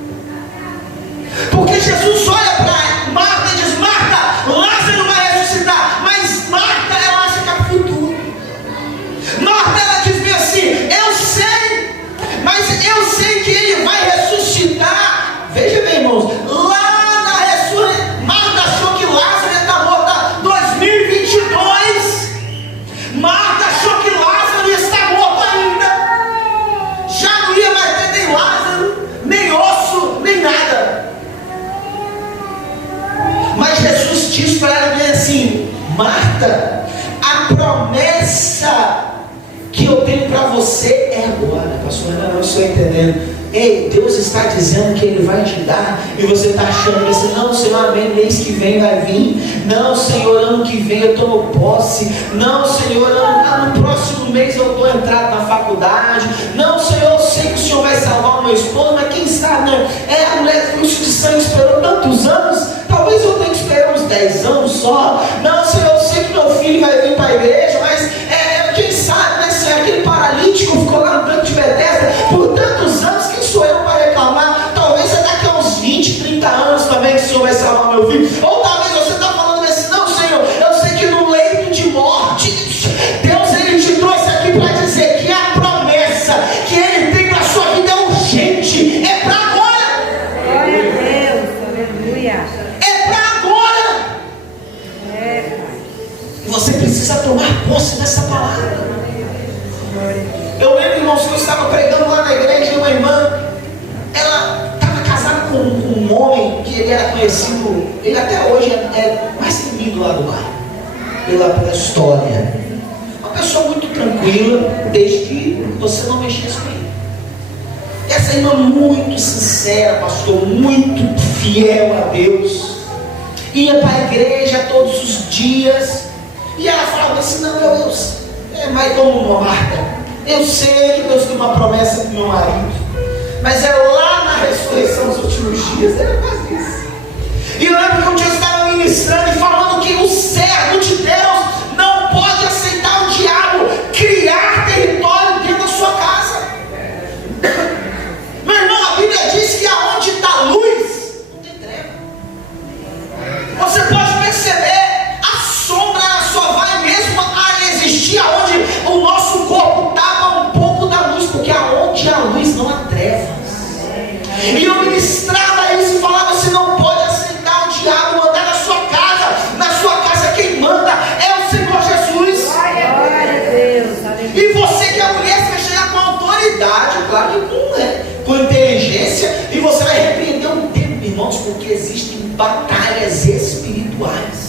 Porque Jesus olha para Marta e diz: Marta, Lázaro vai ressuscitar. Mas Marta, ela acha que é para o futuro. Marta, ela diz bem assim: eu sei, mas eu sei que ele vai ressuscitar. Veja bem, irmãos, lá na ressurreição, Marta achou que Lázaro ia estar morto em 2022. Marta achou que Lázaro ia estar morto ainda. Já não ia mais ter nem Lázaro, nem osso, nem nada. Mas Jesus diz para ela bem assim: Marta, a promessa que eu tenho para você é agora. Pastor, eu não estou entendendo. Ei, Deus está dizendo que Ele vai te dar, e você está achando assim: não, Senhor, amém, mês que vem vai vir. Não, Senhor, ano que vem eu tomo posse. Não, Senhor, no próximo mês eu estou entrado na faculdade. Não, Senhor, eu sei que o Senhor vai salvar o meu esposo, mas quem sabe, né? A mulher com fluxo de sangue esperou tantos anos, talvez eu tenha que esperar uns 10 anos só. Não, Senhor, eu sei que meu filho vai vir para a igreja, mas quem sabe, né, Senhor, aquele paralítico ficou lá no tanque de Betesda por tantos anos, quem sou eu para reclamar? Talvez é daqui a uns 20, 30 anos também que o Senhor vai salvar meu filho. Ou talvez você está falando assim: não, Senhor, eu sei que no leito de morte, Deus ele era conhecido, ele até hoje é mais temido lá do bairro, pela história. Uma pessoa muito tranquila, desde que você não mexesse com ele. Essa irmã muito sincera, pastor, muito fiel a Deus, ia para a igreja todos os dias, e ela falava assim: não, mas como Marta, eu sei que Deus tem uma promessa para o meu marido, mas é lá na ressurreição dos últimos dias. Era quase isso. E eu lembro que um dia eu estava ministrando e falando que o servo de Deus não pode aceitar o diabo criar território dentro da sua casa. Meu irmão, a Bíblia diz que aonde está luz, não tem treva. Você pode perceber, a sombra só vai mesmo a existir aonde o nosso corpo tapa um pouco da luz, porque aonde há luz não há trevas. E eu ministrava isso e falava: você não pode aceitar o diabo mandar na sua casa. Na sua casa quem manda é o Senhor Jesus. Glória a Deus. Aleluia. E você que é mulher, você vai chegar com autoridade, claro que com inteligência, e você vai repreender um tempo, irmãos, porque existem batalhas espirituais.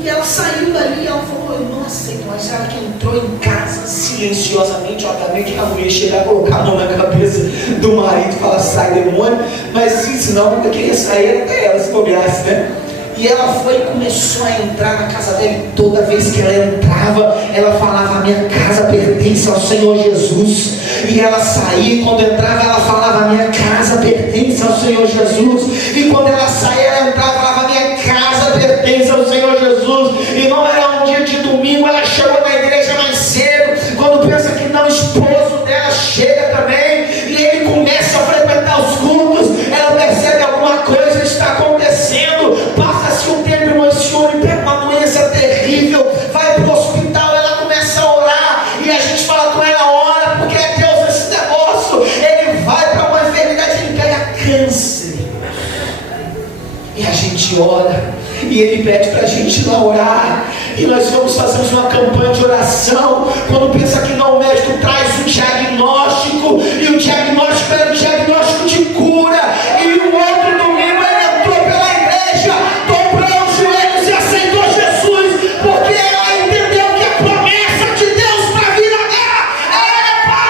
E ela saiu dali e ela falou: eu não aceito. Mas ela que entrou em casa silenciosamente, obviamente a mulher chegar a colocar a mão na cabeça do marido e falar: sai, demônio. Mas senão não queria sair até ela se bobeasse, né? E ela foi e começou a entrar na casa dela, e toda vez que ela entrava, ela falava: a minha casa pertence ao Senhor Jesus. E ela saía, e quando entrava ela falava: a minha casa pertence ao Senhor Jesus. E quando ela saía, ela entrava e falava: a minha casa pertence ao Senhor Jesus. E não era um dia de domingo, ela chegou na igreja mais cedo. Quando pensa que não, o esposo dela chega também, e ele começa a frequentar os cultos. Ela percebe alguma coisa está acontecendo. Passa-se um tempo, irmão, esse homem pega uma doença terrível, vai para o hospital, ela começa a orar, e a gente fala com ela: ora, porque é Deus esse negócio. Ele vai para uma enfermidade, ele pega câncer, e a gente ora, e ele pede para a gente não orar, e nós vamos fazer uma campanha de oração. Quando pensa que não, o médico traz o diagnóstico, e o diagnóstico era o diagnóstico de cura. E o outro domingo ele entrou pela igreja, dobrou os joelhos e aceitou Jesus, porque ela entendeu que a promessa de Deus para a vida dela é para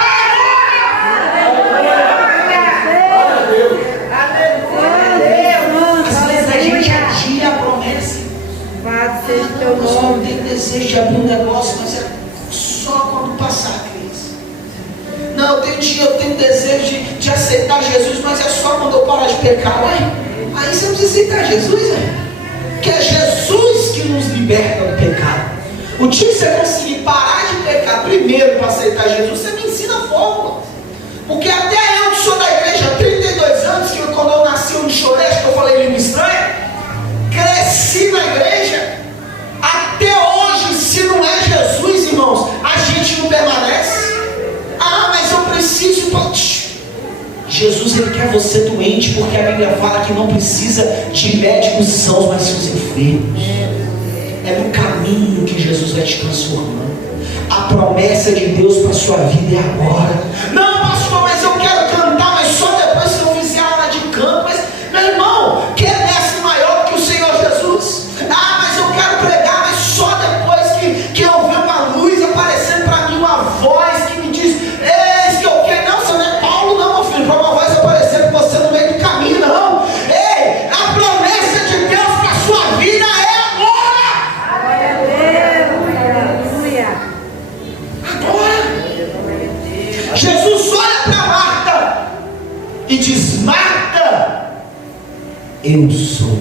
agora. Às vezes a gente adia a promessa. Louvado seja o teu Nós não nome. tem desejo de abrir um negócio, mas é só quando passar a crise. Não, eu tenho desejo de aceitar Jesus, mas é só quando eu parar de pecar. Ué, aí você precisa aceitar Jesus, que é Jesus que nos liberta do pecado. O dia que você conseguir parar de pecar primeiro para aceitar Jesus, você me ensina a fórmula. Porque até eu que sou da igreja há 32 anos, que quando eu nasci eu não chorei, acho que eu falei língua estranha, cresci na igreja, até hoje, se não é Jesus, irmãos, a gente não permanece. Ah, mas eu preciso. Jesus, ele quer você doente, porque a Bíblia fala que não precisa de médicos sãos, mas sim os enfermos. É no caminho que Jesus vai te transformando. A promessa de Deus para a sua vida é agora. Não, pastor, mas eu quero cantar, mas só depois que eu fizer a aula de canto. Mas, meu irmão, quer mestre maior do que o Senhor Jesus? Ah, mas eu quero pregar, mas só depois que eu ver uma luz aparecendo para mim, uma voz que me diz: eis que eu quero. Não, você não é Paulo não, meu filho, para uma voz aparecer para você no meio do caminho, não. Ei, a promessa de Deus para a sua vida é agora. Glória a Deus. Aleluia. Agora. Jesus olha para Marta e diz: Marta, eu sou.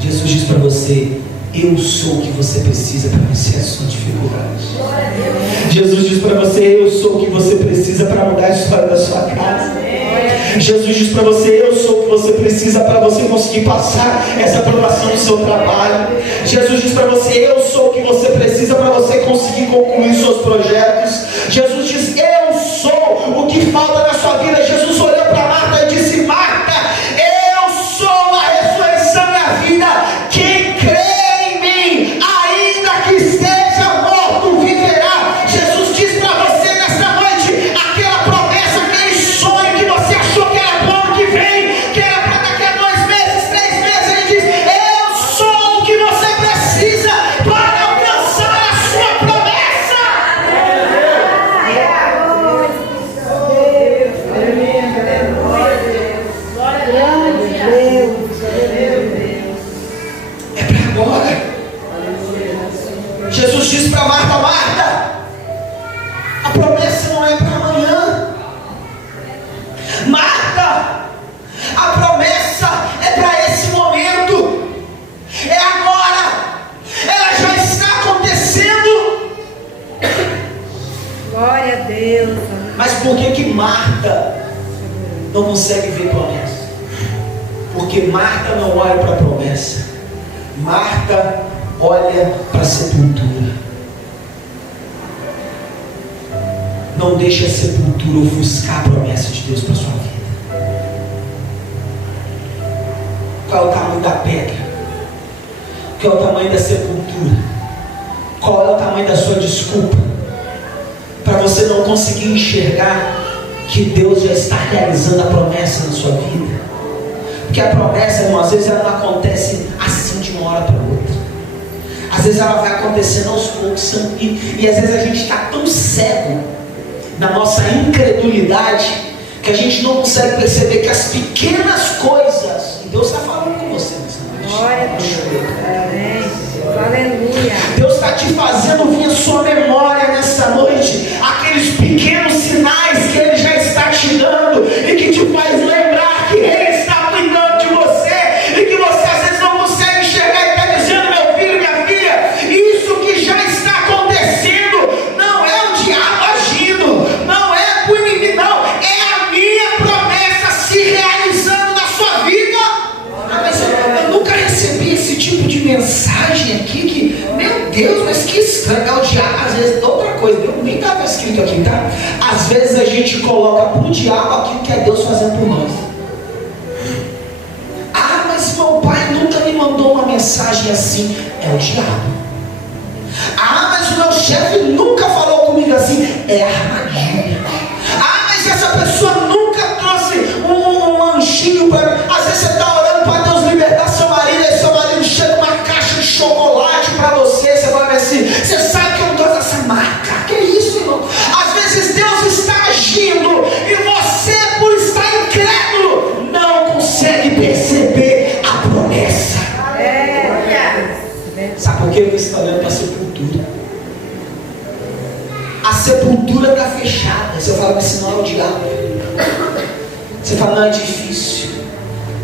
Jesus diz para você: eu sou o que você precisa para vencer a sua dificuldade. Jesus diz para você: eu sou o que você precisa para mudar a história da sua casa. Jesus diz para você: eu sou o que você precisa para você conseguir passar essa aprovação do seu trabalho. Jesus diz para você: eu sou o que você precisa para você conseguir concluir seus projetos. Jesus diz: eu sou o que falta na sua vida. Jesus olhou para Marta e disse: Marta, eu sou a ressurreição e a vida. Quem crê em mim, ainda que esteja morto, viverá. Jesus diz para você nessa noite: aquela promessa, aquele sonho que você achou que era pro ano que vem, que era promessa não é para amanhã. Marta, a promessa é para esse momento, é agora, ela já está acontecendo. Glória a Deus. Mas por que Marta não consegue ver promessa? Porque Marta não olha para a promessa, Marta olha para a sepultura. Não deixe a sepultura ofuscar a promessa de Deus para a sua vida. Qual é o tamanho da pedra? Qual é o tamanho da sepultura? Qual é o tamanho da sua desculpa para você não conseguir enxergar que Deus já está realizando a promessa na sua vida? Porque a promessa, irmão, às vezes ela não acontece assim de uma hora para outra. Às vezes ela vai acontecendo aos poucos, e às vezes a gente está tão cego na nossa incredulidade que a gente não consegue perceber que as pequenas coisas, e Deus está falando com você nessa noite. Glória a Deus. Amém. Aleluia. Deus está te fazendo vir a sua memória nessa noite aqueles pequenos sinais que Ele já está te dando e que te faz lembrar que Ele está cuidando de você e que você às vezes não consegue enxergar e está dizendo: meu filho, minha filha, isso que já está acontecendo não é o diabo agindo, não é o inimigo, não, é a minha promessa se realizando na sua vida. Mas eu nunca recebi esse tipo de mensagem aqui que, meu Deus, mas que estranho. É o diabo, às vezes, outra coisa, nem estava escrito aqui, tá? Às vezes a gente coloca para o diabo aquilo que é Deus fazendo por nós. Ah, mas meu pai nunca me mandou uma mensagem assim. É o diabo. Ah, mas o meu chefe nunca falou comigo assim. É armadilha. Ah, mas essa pessoa nunca trouxe um lanchinho para mim. Às vezes você está orando para Deus libertar seu marido, e seu marido chega uma caixa de chocolate para você. Você vai ver assim: você sabe que eu não gosto dessa marca. Que isso, irmão? Às vezes Deus está agindo e você, por estar incrédulo, não consegue perceber a promessa. Sabe por que você está olhando para a sepultura? A sepultura está fechada. Você fala: mas senão é o diabo. Você fala: não, é difícil.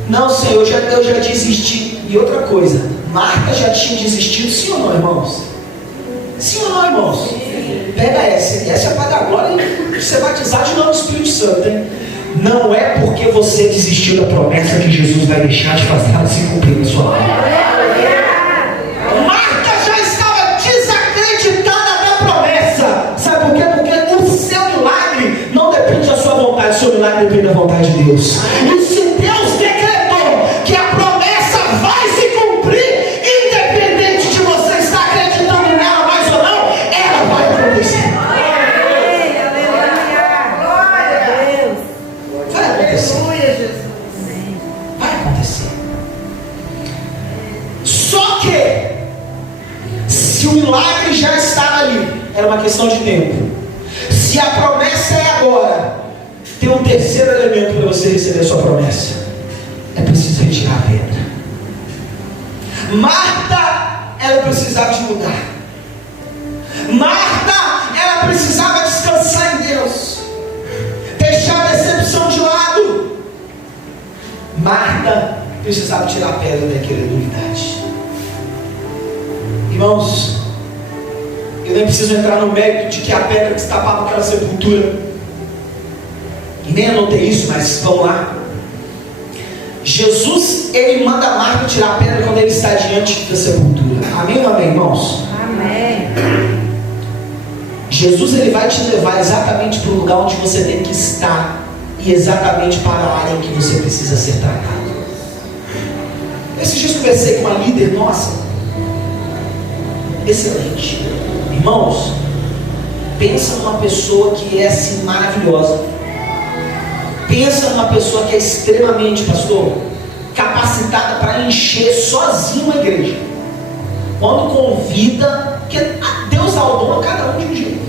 Não, Senhor, eu já desisti. E outra coisa, Marta já tinha desistido, sim ou não, irmãos? Sim ou não, irmãos? Sim. Pega essa é para dar glória e ser batizado de nome do Espírito Santo, hein? Não é porque você desistiu da promessa que Jesus vai deixar de fazer ela se cumprir na sua vida. Marta já estava desacreditada da promessa. Sabe por quê? Porque o seu milagre não depende da sua vontade, o seu milagre depende da vontade de Deus. E se Deus decretou que a promessa vai se cumprir, independente de você estar acreditando nela mais ou não, ela vai acontecer. Vai acontecer. Vai acontecer. Só que, se o milagre já está ali, era uma questão de tempo. Se a promessa é agora, tem um terceiro elemento para você receber a sua promessa: é preciso retirar a pedra. Marta, ela precisava de mudar. Marta, ela precisava descansar em Deus, deixar a decepção de lado. Marta precisava tirar a pedra da incredulidade. Irmãos, eu nem preciso entrar no mérito de que a pedra que tapava aquela sepultura, e nem anotei isso, mas vamos lá. Jesus, ele manda Marta tirar a pedra quando ele está diante da sepultura. Amém ou amém, irmãos? Amém. Jesus, ele vai te levar exatamente para o lugar onde você tem que estar e exatamente para a área em que você precisa ser tratado. Esses dias conversei com uma líder nossa, excelente. Irmãos, pensa numa pessoa que é assim maravilhosa. Pensa numa pessoa que é extremamente, pastor, capacitada para encher sozinho uma igreja. Quando convida, que Deus dá o dom a cada um de um jeito.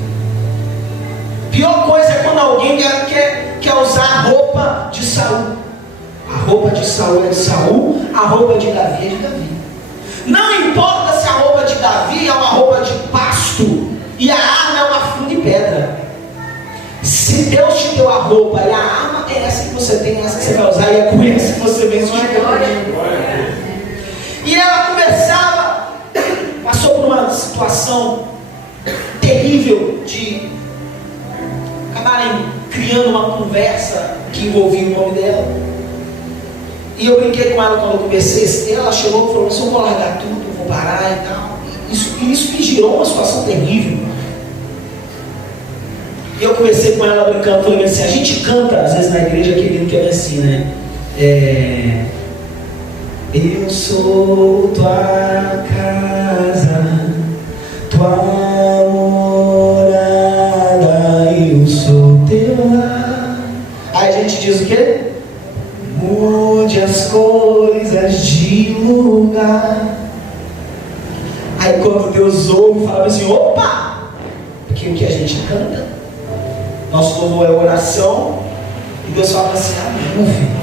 Pior coisa é quando alguém quer usar a roupa de Saul. A roupa de Saul é de Saul, a roupa de Davi é de Davi. Não importa se a roupa de Davi é uma roupa de pasto e a arma é uma funda de pedra. Se Deus te deu a roupa e a arma, é essa que você tem, é essa que você vai usar, e é com essa que você vence o gigante. E ela conversava, passou por uma situação terrível de acabarem criando uma conversa que envolvia o nome dela. E eu brinquei com ela quando eu comecei esse tema. Ela chegou e falou assim: eu vou largar tudo, eu vou parar e tal. Isso me gerou uma situação terrível. E eu conversei com ela brincando, falei assim: a gente canta às vezes na igreja aquele hino que é assim, né? Eu sou tua casa, tua morada, eu sou teu lar. Aí a gente diz o quê? Mude as coisas de lugar. Aí quando Deus ouve, fala assim: opa! Porque o que a gente canta, nosso louvor é oração, e Deus fala assim: amém, meu filho.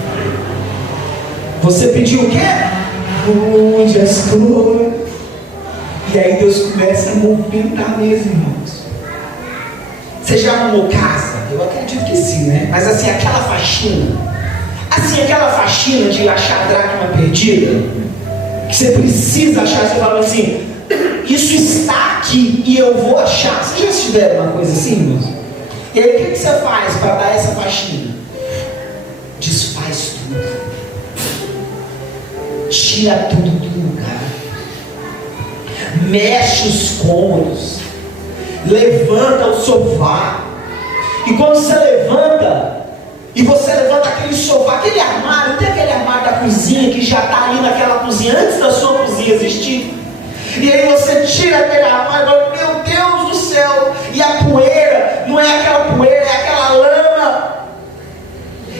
Você pediu o quê? Mude as coisas. E aí Deus começa a movimentar mesmo, irmãos. Você já arrumou casa? Eu acredito que sim, né? Mas assim, aquela faxina de achar a dracma perdida, que você precisa achar, você fala assim: isso está aqui e eu vou achar. Vocês já tiveram uma coisa assim, irmãos? E aí o que você faz para dar essa faxina? Desfaz tudo. Tira tudo do lugar. Mexe os cômodos. Levanta o sofá. E quando você levanta, aquele sofá, aquele armário, tem aquele armário da cozinha que já está ali naquela cozinha, antes da sua cozinha existir. E aí você tira aquele armário e fala: meu Deus do céu. E a poeira, não é aquela poeira, é aquela lama.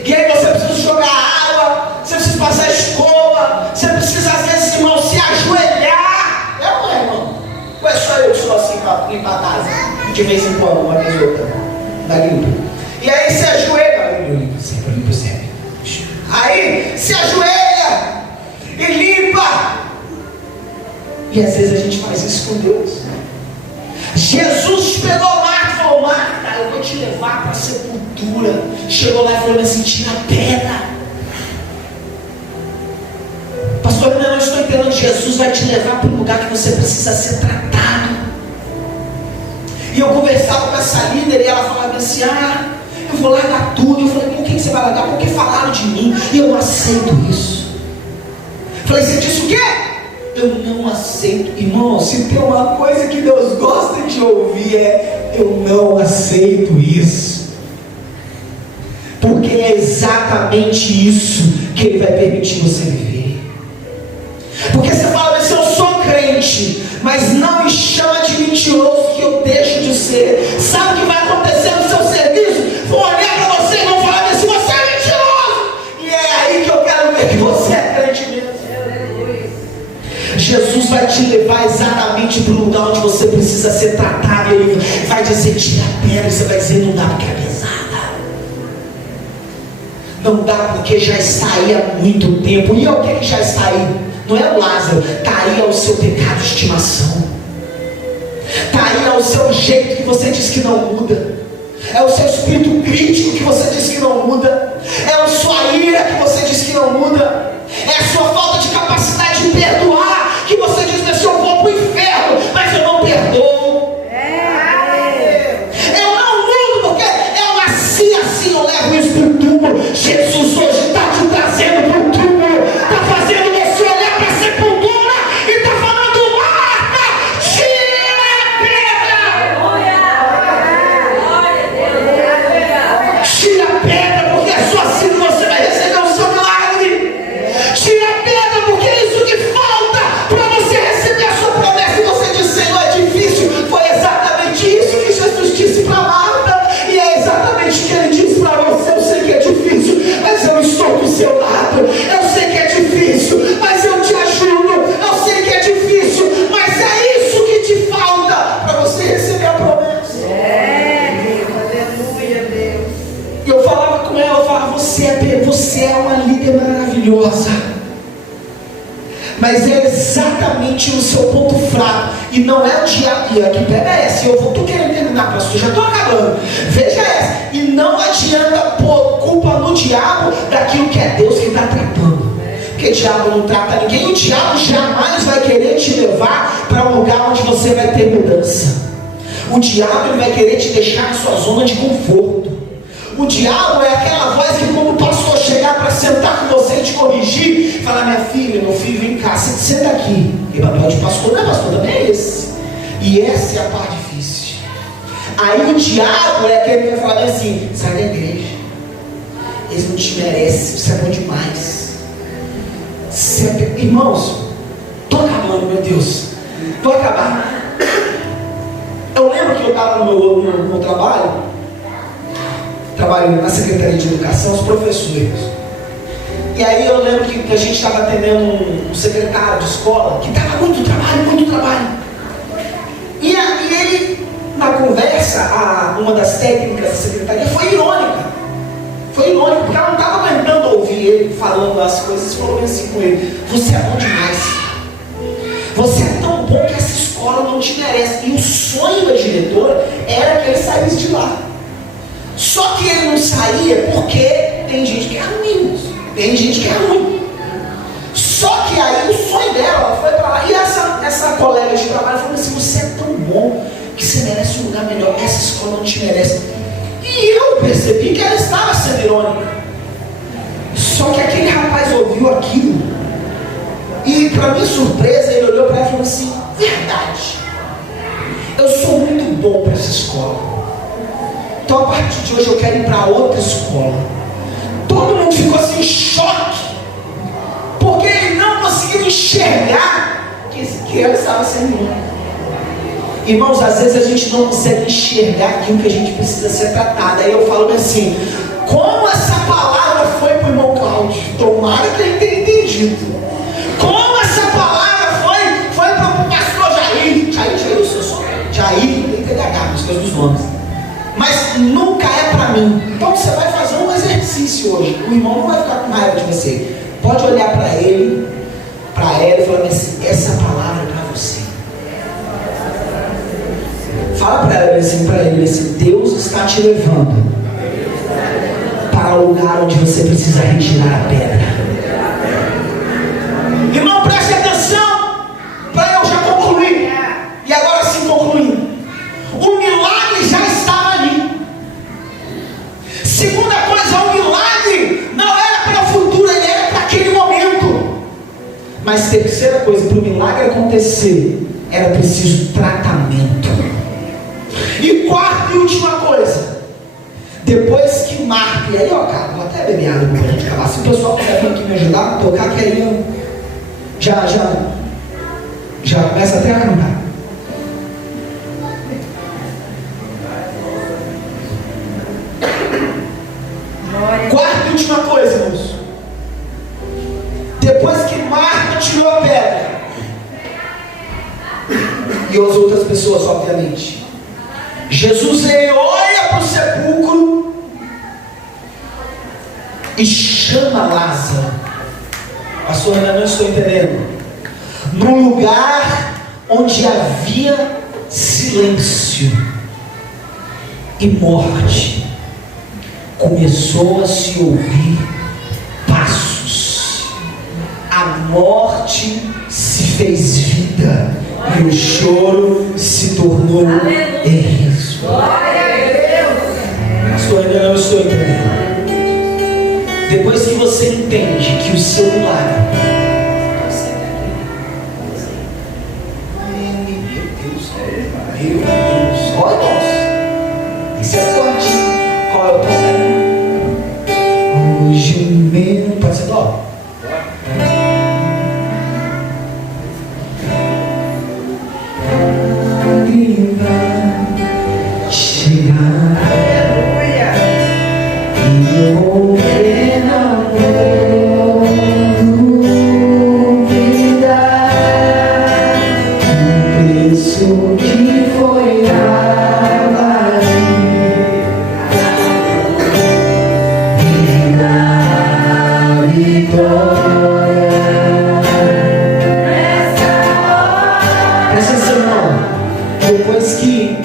E aí você precisa jogar água, você precisa passar escova, você precisa às vezes, irmão, se ajoelhar. É ou não é, irmão? Ou é só eu que estou assim para limpar a casa? De vez em quando, uma vez ou outra. Da limpa. E aí você ajoelha. Eu limpo sempre. Aí se ajoelha e limpa. E às vezes a gente faz isso com Deus. Jesus pegou Marta e falou: Marta, eu vou te levar para a sepultura. Chegou lá e falou assim: tira a pedra. Pastor, eu não estou entendendo. Jesus vai te levar para um lugar que você precisa ser tratado. E eu conversava com essa líder e ela falava assim: eu vou largar tudo. Eu falei: por que você vai largar? Porque falaram de mim e eu não aceito isso. Eu falei: você disse o quê? Eu não aceito. Irmão, se tem uma coisa que Deus gosta de ouvir é: eu não aceito isso. Porque é exatamente isso que Ele vai permitir você viver. Porque você fala assim: eu sou crente, mas não me chama de mentiroso que eu deixo de ser. Sabe o que vai acontecer no seu serviço? Vão olhar para você e vão falar assim: você é mentiroso. E é aí que eu quero ver que você é crente mesmo. Jesus vai te levar exatamente para o lugar onde você precisa ser tratado. Ele vai dizer: tira a pedra. E você vai dizer: não dá porque é pesada. Não dá porque já está aí há muito tempo. E é o que já está aí? Não é o Lázaro. Está aí o seu pecado de estimação. Está aí o seu jeito que você diz que não muda. É o seu espírito crítico que você diz que não muda. É a sua ira que você diz que não muda. É a sua falta de capacidade de perdoar, que você diz assim: eu vou para o inferno, mas eu não perdoo. Eu não mudo porque eu nasci assim, eu levo isso para o túmulo. Jesus hoje está te trazendo para o túmulo, está fazendo você olhar para a sepultura e está falando: Marta, tira a pedra. Tira a pedra, porque é só assim que você vai receber o seu milagre. Tira a pedra, porque é isso que falta para você receber a sua promessa. E você diz: Senhor, é difícil. Foi exatamente isso que Jesus disse para Marta, e é exatamente o que Ele disse para você. Eu sei que é difícil, mas eu estou do seu lado. Eu sei que é difícil, mas eu te ajudo. Eu sei que é difícil, mas é isso que te falta para você receber a promessa. Aleluia, Deus. E eu falava com ela, eu falava: você é uma líder maravilhosa, mas é exatamente o seu ponto fraco. E não é o diabo. E aqui pega essa. Eu estou querendo terminar, pastor, já estou acabando. Veja essa. E não culpa no diabo daquilo que é Deus que está tratando. Porque o diabo não trata ninguém. O diabo jamais vai querer te levar para um lugar onde você vai ter mudança. O diabo ele vai querer te deixar na sua zona de conforto. O diabo é aquela voz que, quando o pastor chegar para sentar com você e te corrigir, falar: minha filha, meu filho, vem cá, senta aqui. E papel de pastor não é pastor, também é esse. E essa é a parte difícil. Aí o diabo é aquele que vai falar assim: sai da igreja, eles não te merecem, você é bom demais. Irmãos, estou acabando, meu Deus, vou acabar. Eu lembro que eu estava no meu trabalho na Secretaria de Educação, os professores. E aí eu lembro que a gente estava atendendo um secretário de escola que estava muito trabalho. E ele, na conversa, uma das técnicas da secretaria foi irônica, porque ela não estava aguentando ouvir ele falando as coisas, e falou assim com ele: você é bom demais, você é tão bom que essa escola não te merece. E o sonho da diretora era que ele saísse de lá. Só que ele não saía porque tem gente que é ruim, Só que aí o sonho dela foi para lá. E essa colega de trabalho falou assim: você é tão bom que você merece um lugar melhor, essa escola não te merece. E eu percebi que ela estava sendo irônica. Só que aquele rapaz ouviu aquilo, e para minha surpresa ele olhou para ela e falou assim: verdade, eu sou muito bom para essa escola, então a partir de hoje eu quero ir para outra escola. Todo mundo ficou assim em choque, porque ele não conseguiu enxergar que ela estava sendo irônica. Irmãos, às vezes a gente não consegue enxergar aquilo que a gente precisa ser tratado. Aí eu falo assim: como essa palavra foi para o irmão Cláudio? Tomara que ele tenha entendido. Como essa palavra foi para o pastor Jair? Jair, eu sou só Jair, tem TDAH, as coisas dos nomes. Mas nunca é para mim. Então você vai fazer um exercício hoje. O irmão não vai ficar com raiva de você. Pode olhar para ele, para ela, e falar assim: essa palavra é para você. Fala para ela assim, Deus está te levando para o lugar onde você precisa retirar a pedra. Irmão, preste atenção, para eu já concluir. E agora sim concluindo. O milagre já estava ali. Segunda coisa, o milagre não era para o futuro, ele era para aquele momento. Mas terceira coisa, para o milagre acontecer, era preciso tratamento. E quarta e última coisa, depois que Marta, e aí ó, cara, vou até beber água para a gente acabar. Se o pessoal quiser vir aqui me ajudar a tocar, que aí eu já começa até a cantar. Quarta e última coisa, irmãos, depois que Marta tirou a pedra, e as outras pessoas, obviamente, Jesus olha para o sepulcro e chama Lázaro. Pastor, ainda não estou entendendo. No lugar onde havia silêncio e morte, começou a se ouvir passos. A morte se fez vida e o choro se tornou em riso. Glória a Deus. Pastor, ainda não estou entendendo. Depois que você entende que o seu milagre, meu Deus, olha, irmãos, isso é forte. Qual é o tom? Hoje mesmo, pode ser dó? Aleluia. E eu vou ver amor, duvidar o preço que foi a e na vitória. Presta atenção, irmão. Depois que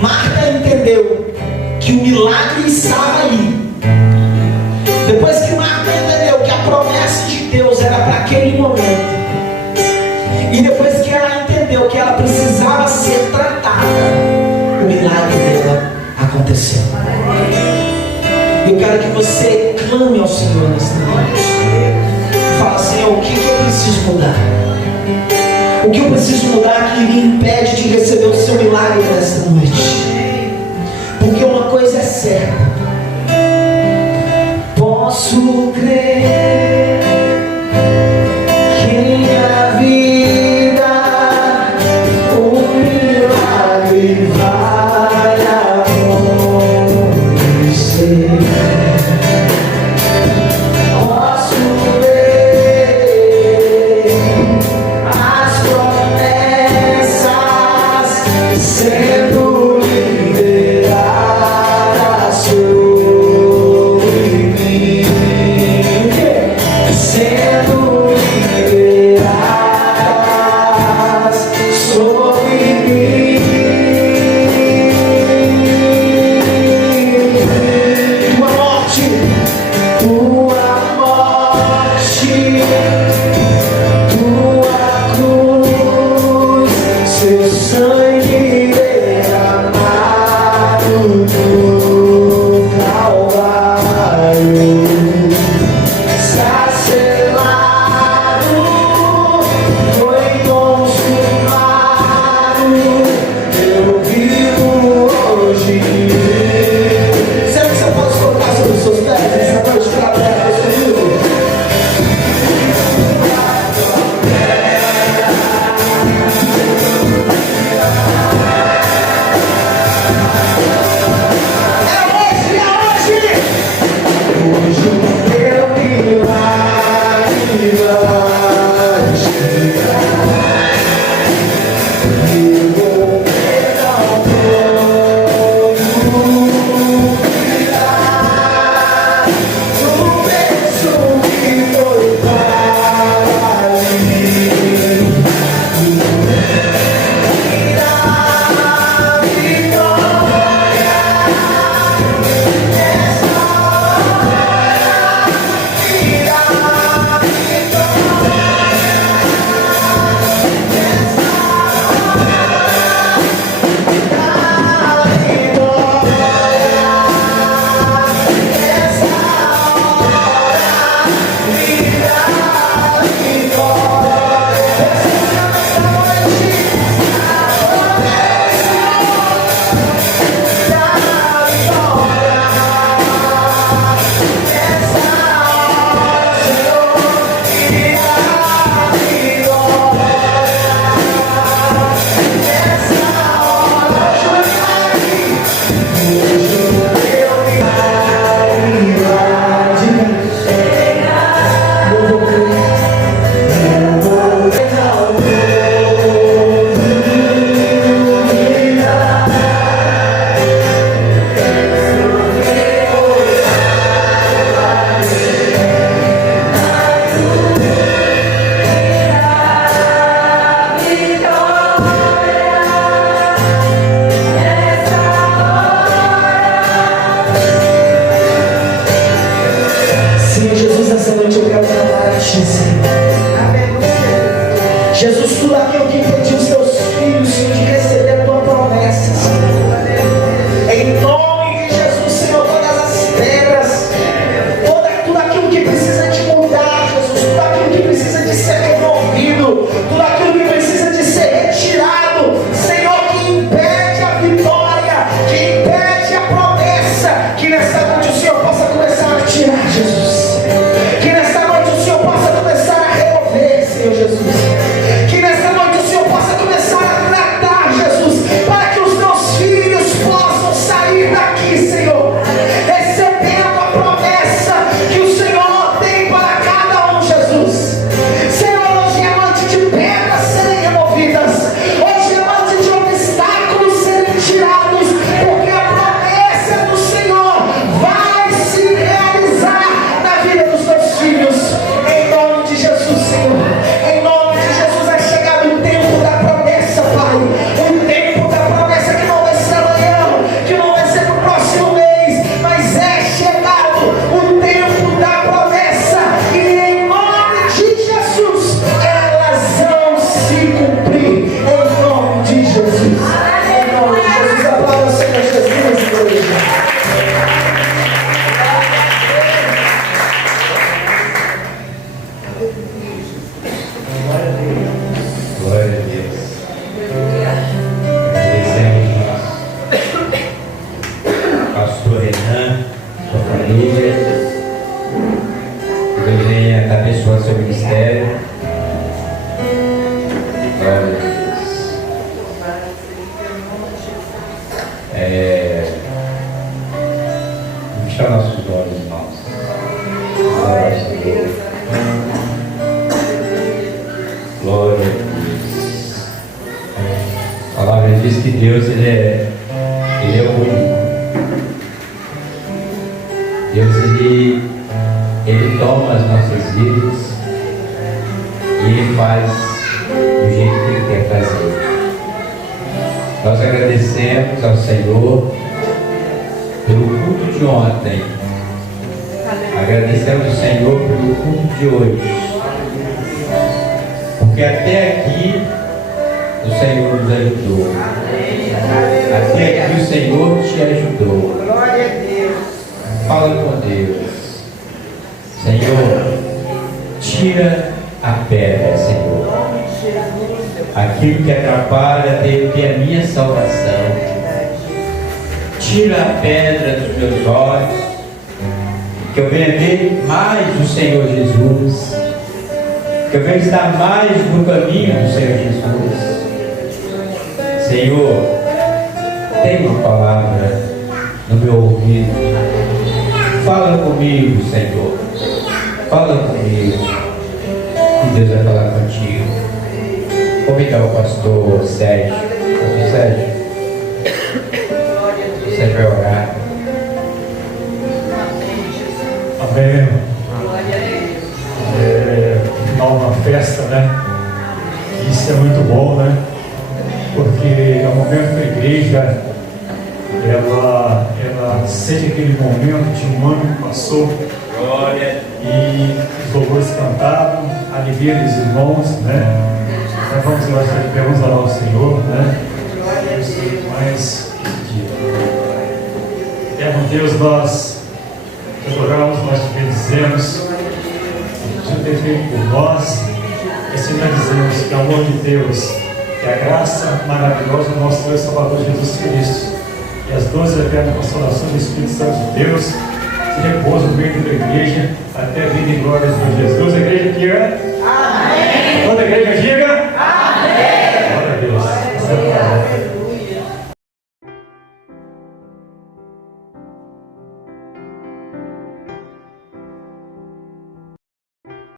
Marta entendeu que o milagre estava ali, Depois que Marta entendeu que a promessa de Deus era para aquele momento, e depois que ela entendeu que ela precisava ser tratada, o milagre dela aconteceu. Eu quero que você clame ao Senhor nesta noite. Fala, Senhor, o que eu preciso mudar? O que eu preciso mudar que me impede de receber o seu milagre nesta noite? Porque uma coisa é certa: posso crer que a vida, o milagre vai acontecer. Posso ver as promessas sendo liberadas sobre mim, sendo liberadas sobre mim. Tua morte, tua cruz, seu sangue derramado no Calvário, está selado, foi consumado. Eu vivo hoje. Será que você pode colocar sobre os seus pés essa noite para a terra do Senhor? Hoje o teu milagre vai chegar. Eu vou pegar o trono, cuidar do beijo que foi para mim. Irá a vitória nessa hora, irá a Senhor Jesus, nessa noite eu quero clamar a Ti, Senhor. Jesus, tudo aquilo que impediu os Teus filhos, Senhor, de receber a Tua promessa, Senhor. Em nome de Jesus, Senhor, todas as pedras, tudo aquilo que precisa de mudar, Jesus, tudo aquilo que precisa de ser removido, tudo aquilo que precisa de ser retirado, Senhor, que impede a vitória, que impede a promessa, que nessa noite o Senhor possa começar a tirar, Jesus. Que nessa noite o Senhor possa começar a remover, Senhor Jesus. Que nessa noite o Senhor possa começar a tratar, Jesus, para que os Teus filhos possam sair daqui, Senhor, recebendo a promessa que o Senhor tem para cada um, Jesus. Senhor, hoje é noite de pedras serem removidas, hoje é noite de obstáculos serem tirados, porque a promessa do Senhor vai nossos olhos, irmãos. Glória a Deus. Glória a Deus. A palavra diz que Deus ele é único. Deus ele toma as nossas vidas e Ele faz do jeito que Ele quer fazer. Nós agradecemos ao Senhor pelo culto de ontem. Agradecemos ao Senhor pelo culto de hoje. Porque até aqui o Senhor nos ajudou. Até aqui o Senhor te ajudou. Glória a Deus. Fala com Deus. Senhor, tira a pedra, Senhor. Aquilo que atrapalha ter a minha salvação. Tira a pedra dos meus olhos. Que eu venha ver mais o Senhor Jesus. Que eu venha estar mais no caminho do Senhor Jesus. Senhor, tem uma palavra no meu ouvido. Fala comigo, Senhor. Fala comigo. E Deus vai falar contigo. Convidar o pastor Sérgio. Pastor Sérgio. Você vai orar. Amém. Final uma festa, né? Isso é muito bom, né? Porque é um momento que a igreja ela sente aquele momento de um ano que passou. Glória. E os louvores cantaram, a alegria dos irmãos, né? Nós vamos orar ao Senhor, né? Mais eterno Deus, nós te adoramos, nós te bendizemos, te ter feito por nós, e assim nós dizemos que o amor de Deus, que a graça maravilhosa do nosso Deus Salvador Jesus Cristo, e as 12 eternas consolações do Espírito Santo de Deus, se repousa no meio da igreja, até a vida e glória de Jesus. A igreja que é.